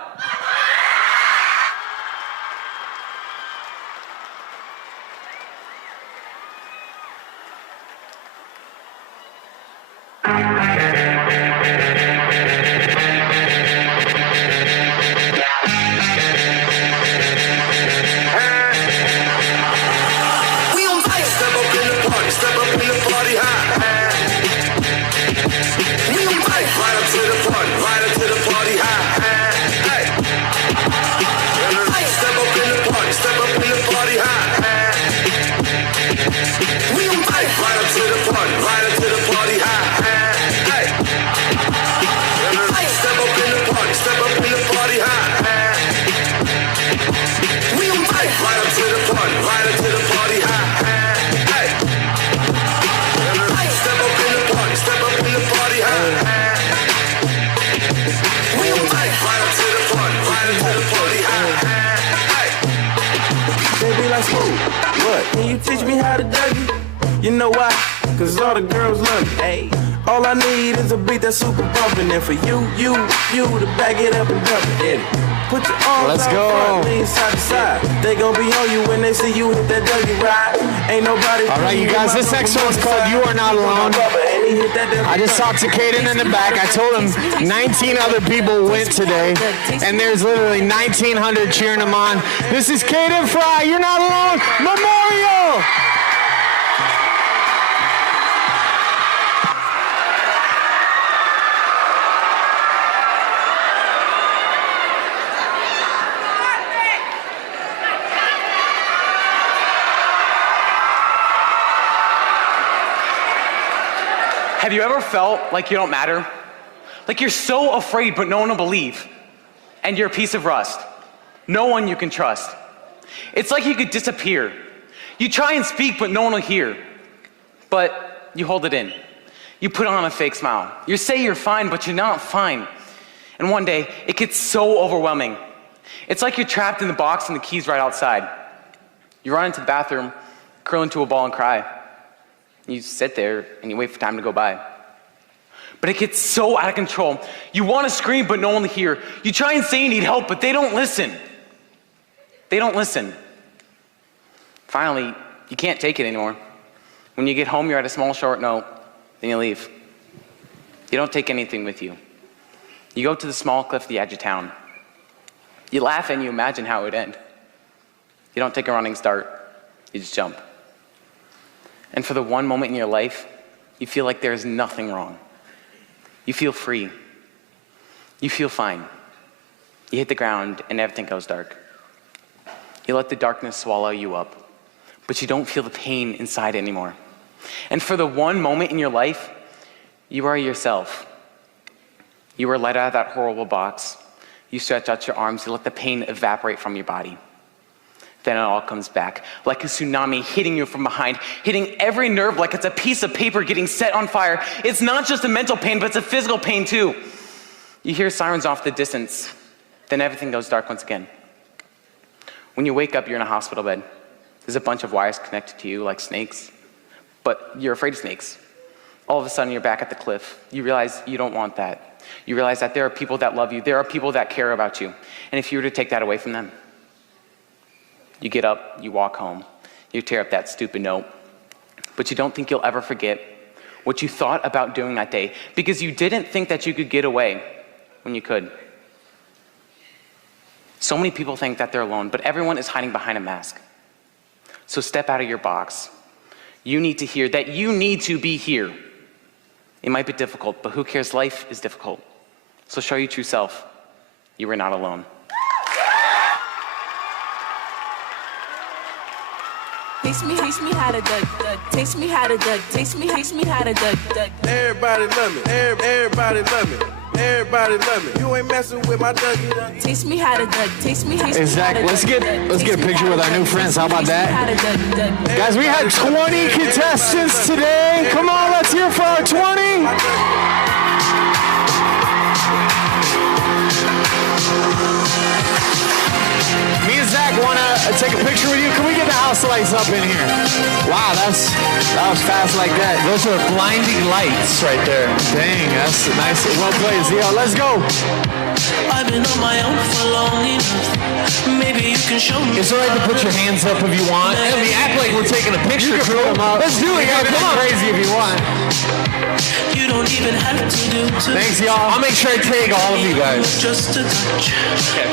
Can you teach me how to Dougie? You know why? Cause all the girls love me. Hey, all I need is a beat that's super bumpin'. And for you to back it up and dump it. Put your arms out front, lean side to side. They gon' be on you when they see you hit that Dougie ride. Ain't nobody. All right, you guys, this next one's called You Are Not Alone. I just talked to Caden in the back. I told him 19 other people went today, and there's literally 1,900 cheering him on. This is Caden Fry, You're Not Alone, Memorial! Have you ever felt like you don't matter? Like you're so afraid, but no one will believe. And you're a piece of rust. No one you can trust. It's like you could disappear. You try and speak, but no one will hear. But you hold it in. You put on a fake smile. You say you're fine, but you're not fine. And one day, it gets so overwhelming. It's like you're trapped in the box and the key's right outside. You run into the bathroom, curl into a ball and cry. You sit there and you wait for time to go by. But it gets so out of control. You want to scream, but no one will hear. You try and say you need help, but they don't listen. They don't listen. Finally, you can't take it anymore. When you get home, you're at a small short note, then you leave. You don't take anything with you. You go to the small cliff at the edge of town. You laugh and you imagine how it would end. You don't take a running start, you just jump. And for the one moment in your life, you feel like there's nothing wrong. You feel free. You feel fine. You hit the ground and everything goes dark. You let the darkness swallow you up, but you don't feel the pain inside anymore. And for the one moment in your life, you are yourself. You are let out of that horrible box. You stretch out your arms, you let the pain evaporate from your body. Then it all comes back, like a tsunami hitting you from behind, hitting every nerve like it's a piece of paper getting set on fire. It's not just a mental pain, but it's a physical pain too. You hear sirens off the distance, then everything goes dark once again. When you wake up, you're in a hospital bed. There's a bunch of wires connected to you like snakes, but you're afraid of snakes. All of a sudden, you're back at the cliff. You realize you don't want that. You realize that there are people that love you. There are people that care about you. And if you were to take that away from them, you get up, you walk home, you tear up that stupid note, but you don't think you'll ever forget what you thought about doing that day because you didn't think that you could get away when you could. So many people think that they're alone, but everyone is hiding behind a mask. So step out of your box. You need to hear that you need to be here. It might be difficult, but who cares? Life is difficult. So show your true self. You are not alone. Teach me how to duck. Teach me how to duck. Teach me how to duck. Everybody love me. Everybody love me. Everybody love me. You ain't messing with my Dougie. Teach me how to duck. Teach me how to duck. Exactly. Let's get a picture with our new friends. How about that? Guys, we had 20 contestants today. Come on, let's hear for our 20. Me and Zach want to take a picture with you. Can we get the house lights up in here? Wow, that was fast like that. Those are blinding lights right there. Dang, that's nice. Well played, Zio. Let's go. I've been on my own for long enough. Maybe you can show me. It's all right to put your hands up if you want. I mean, act like we're taking a picture. You can put them up. Let's do it, guys. Come on. Crazy if you want. You don't even have to do too. Thanks, y'all. I'll make sure I tag all of you guys. Just a touch,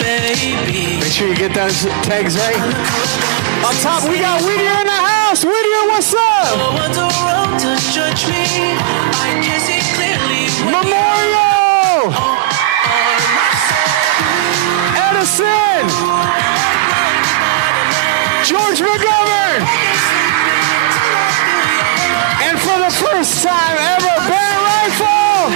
baby. Make sure you get those tags right. Up top, we got Whittier in the house. Whittier, what's up? No one's around to judge me. I can see clearly. Memorial. Edison. George McGovern. And for the first time ever, Ben Rifle.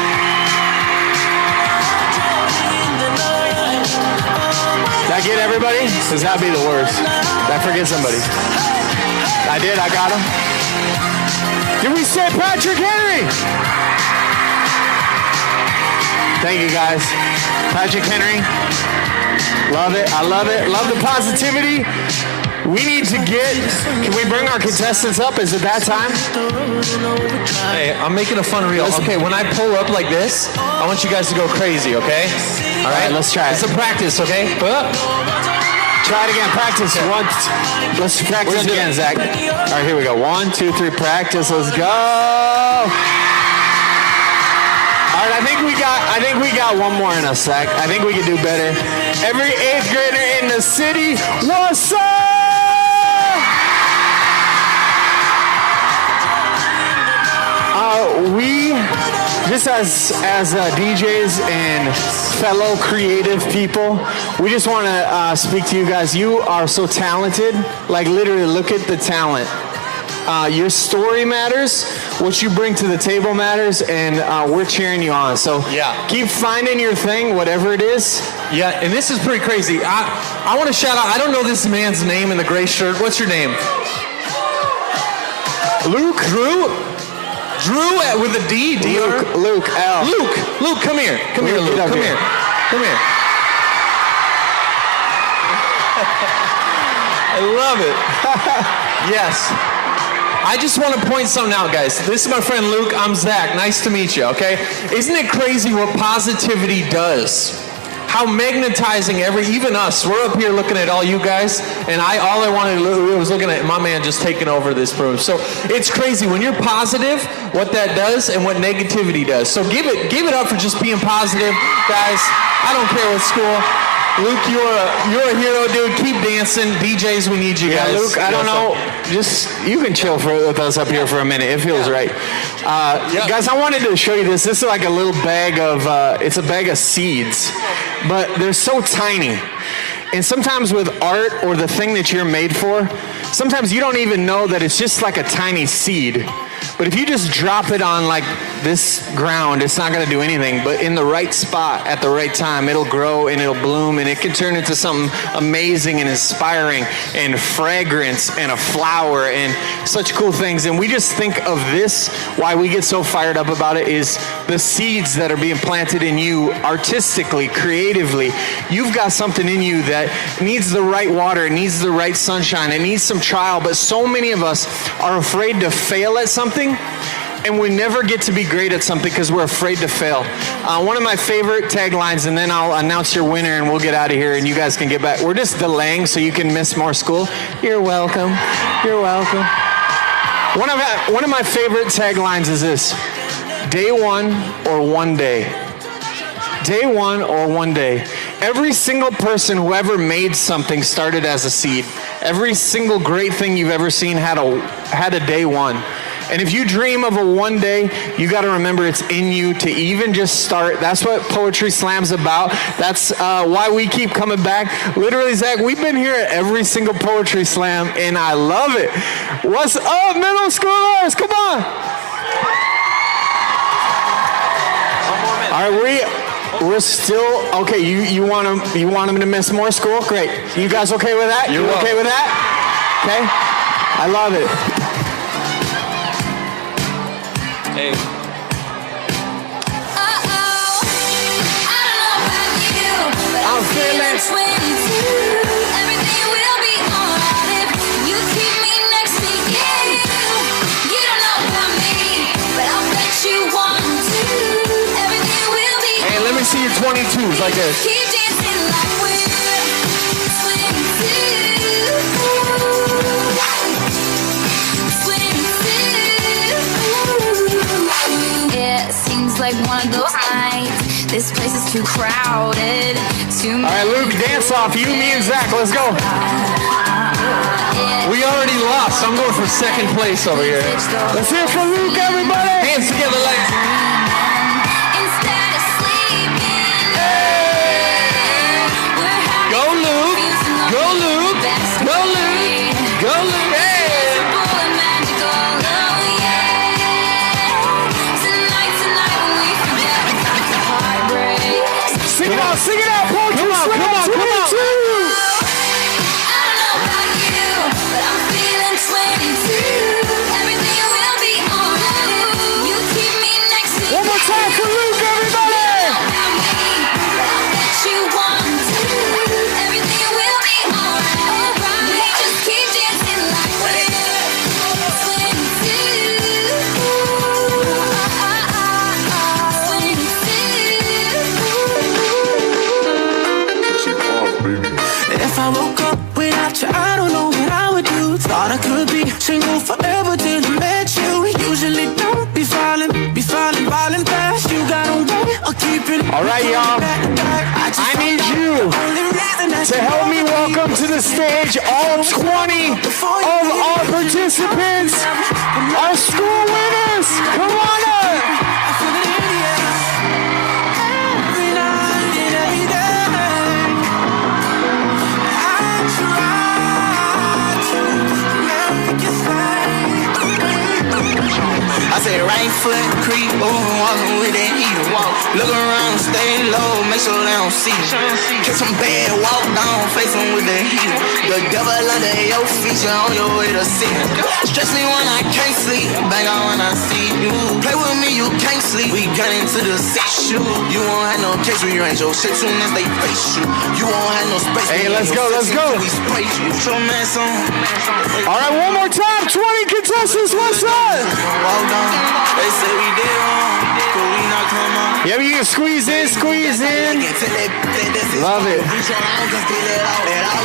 Did I get everybody? Because that'd be the worst. Did I forget somebody? I did, I got him. Did we say Patrick Henry? Thank you, guys. Patrick Henry. Love it, I love it. Love the positivity. We need to can we bring our contestants up? Is it that time? Hey, I'm making a fun reel. Okay, when I pull up like this, I want you guys to go crazy, okay? All right, let's try it. It's a practice, okay? Try it again, practice. Let's practice again, Zach. All right, here we go. 1, 2, 3, practice. Let's go. All right, I think we got one more in us, Zach. I think we can do better. Every 8th grader in the city, what's up? We, just as DJs and fellow creative people, we just want to speak to you guys. You are so talented. Like, literally, look at the talent. Your story matters. What you bring to the table matters, and we're cheering you on. So keep finding your thing, whatever it is. Yeah, and this is pretty crazy. I want to shout out, I don't know this man's name in the gray shirt. What's your name? Luke? Drew with a D. Luke L. Luke, come here. Come here, Luke. Come here. I love it. Yes. I just want to point something out, guys. This is my friend Luke. I'm Zach. Nice to meet you, okay? Isn't it crazy what positivity does? How magnetizing even us. We're up here looking at all you guys, and all I wanted to do was looking at my man just taking over this room. So it's crazy when you're positive, what that does and what negativity does. So give it up for just being positive, guys. I don't care what school. Luke, you're a hero, dude. Keep dancing. DJs, we need you guys. Yeah, Luke, I don't know. Just, you can chill with us up here for a minute. It feels right. Guys, I wanted to show you this. This is like a little bag of, it's a bag of seeds, but they're so tiny. And sometimes with art or the thing that you're made for, sometimes you don't even know that it's just like a tiny seed. But if you just drop it on like this ground, it's not gonna do anything. But in the right spot at the right time, it'll grow and it'll bloom and it can turn into something amazing and inspiring and fragrance and a flower and such cool things. And we just think of this, why we get so fired up about it is the seeds that are being planted in you artistically, creatively. You've got something in you that needs the right water, it needs the right sunshine, it needs some trial. But so many of us are afraid to fail at something, and we never get to be great at something because we're afraid to fail. One of my favorite taglines, and then I'll announce your winner and we'll get out of here and you guys can get back. We're just delaying so you can miss more school. You're welcome. You're welcome. One of my favorite taglines is this: day one or one day. Day one or one day. Every single person who ever made something started as a seed. Every single great thing you've ever seen had a day one. And if you dream of a one day, you got to remember it's in you to even just start. That's what Poetry Slam's about. That's why we keep coming back. Literally, Zach, we've been here at every single Poetry Slam, and I love it. What's up, middle schoolers? Come on. All right, we're still okay. You want them to miss more school? Great. You guys okay with that? You okay with that? Okay. I love it. Hey. I'm feeling. Everything will be alright. 22s like this. Keep dancing like we're 22. It seems like one of those nights. This place is too crowded. Too All right, Luke, dance off. You, me, and Zach. Let's go. We already lost. So I'm going for second place over here. Let's hear it for Luke, everybody. Hands together like. Go Luke. Go Luke. Go Luke. Go Luke. Hey. Sing it out, sing it out, Paul. Come on, come on, come on. One more time for Luke, everybody. If I woke up without you, I don't know what I would do. Thought I could be single forever till I met you. Usually don't be falling fast. You got a way of keeping. All right, y'all. I need you to help me welcome to the stage all 20 of our participants, our school winners. Come on up. I say right foot creep over, walking with that heater walk. Look around, stay low, make sure they don't see you. Catch some bad, walk down, face them with the heater. The devil under your feet, you on your way to see it. Stress me when I can't sleep, bang on when I see you. Play with me, you can't sleep. We got into the six shoe. You won't have no case, rearrange your shit soon as they face you. You won't have no space. Hey, let's go, let's go. All right, one more time, 20 contestants, what's up? They say we did wrong, but we not come on. Yeah, you can squeeze in. Love it.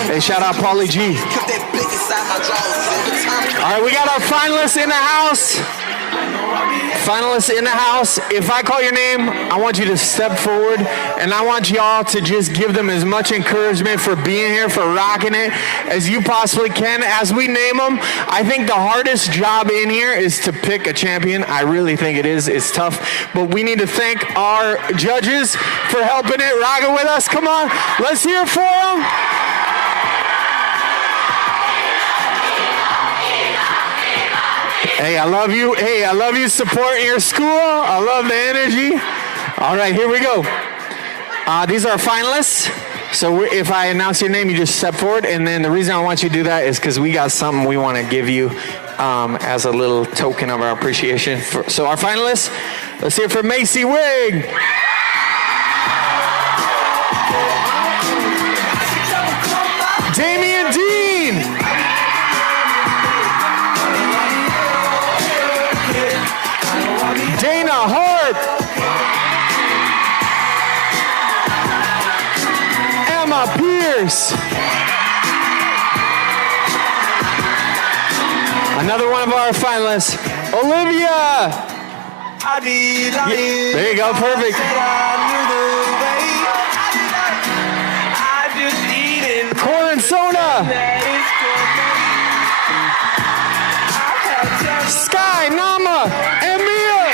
Hey, shout out Paulie G. All right, we got our finalists in the house. If I call your name, I want you to step forward, and I want y'all to just give them as much encouragement for being here, for rocking it, as you possibly can. As we name them, I think the hardest job in here is to pick a champion. I really think it is. It's tough, but we need to thank our judges for helping it, rocking with us. Come on, let's hear it for them. Hey, I love you. Hey, I love you supporting your school. I love the energy. All right, here we go. These are our finalists. So if I announce your name, you just step forward. And then the reason I want you to do that is because we got something we want to give you as a little token of our appreciation. So our finalists, let's hear for Macy Wig. Damian Dean. Dana Hart. Emma Pierce. Another one of our finalists, Olivia. There you go, perfect. Corn and soda. Sky, Nama, and Mia.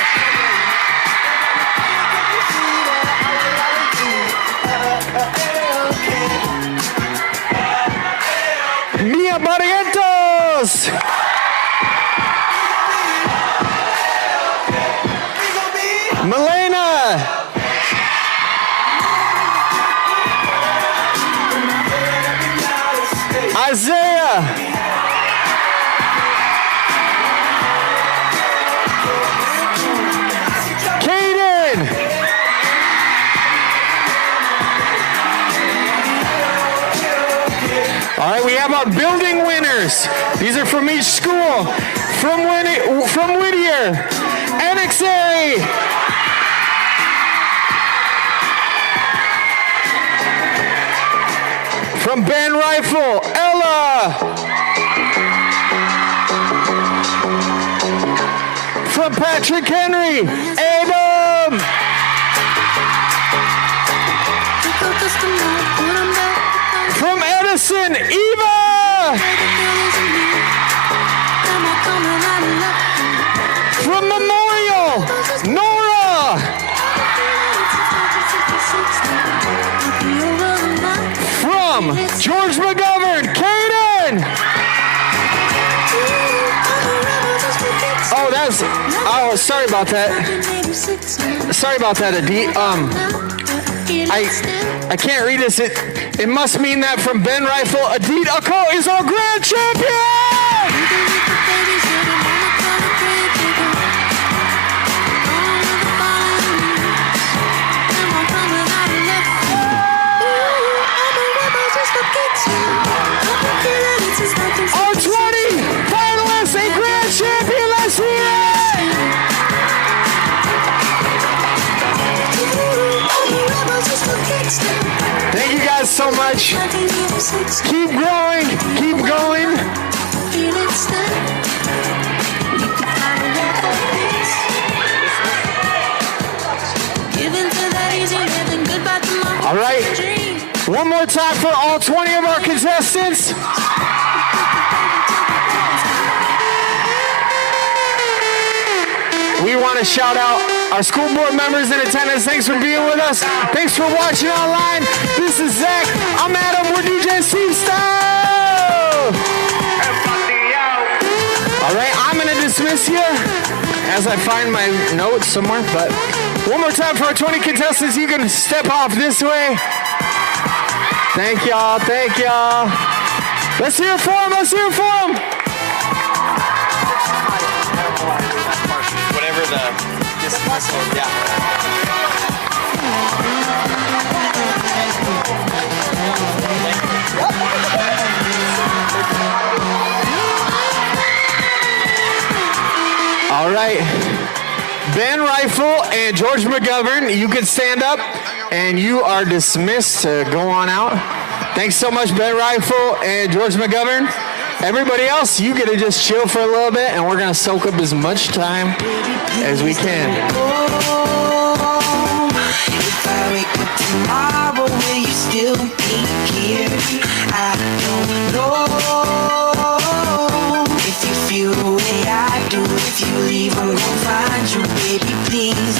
Mia Barrientos. Milena. Isaiah. All right, we have our building winners. These are from each school. From Whittier, NXA, From Ben Rifle, Ella. From Patrick Henry, Adam. From Edison, Eva. From Memorial, Nora. From George McGovern, Caden. Oh, sorry about that. Sorry about that, Adi. I can't read this. It must mean that from Ben Rifle, Adit Ako is our grand champion! Our 20 finalists and grand champion, let's hear it! Thank you guys so much. Keep growing, keep going. All right, one more time for all 20 of our contestants. We want to shout out our school board members in attendance. Thanks for being with us. Thanks for watching online. This is Zach. I'm Adam. We're DJ Steve Style. All right, I'm going to dismiss you as I find my notes somewhere. But one more time for our 20 contestants. You can step off this way. Thank y'all. Thank y'all. Let's hear it for them. Let's hear it for them. Whatever the dismissal, yeah. All right. Ben Rifle and George McGovern, you can stand up and you are dismissed to go on out. Thanks so much, Ben Rifle and George McGovern. Everybody else, you get to just chill for a little bit, and we're going to soak up as much time as we can. If I wake up tomorrow, will you still be here? I don't know. If you feel the way I do, if you leave, I'm gonna find you, baby, please.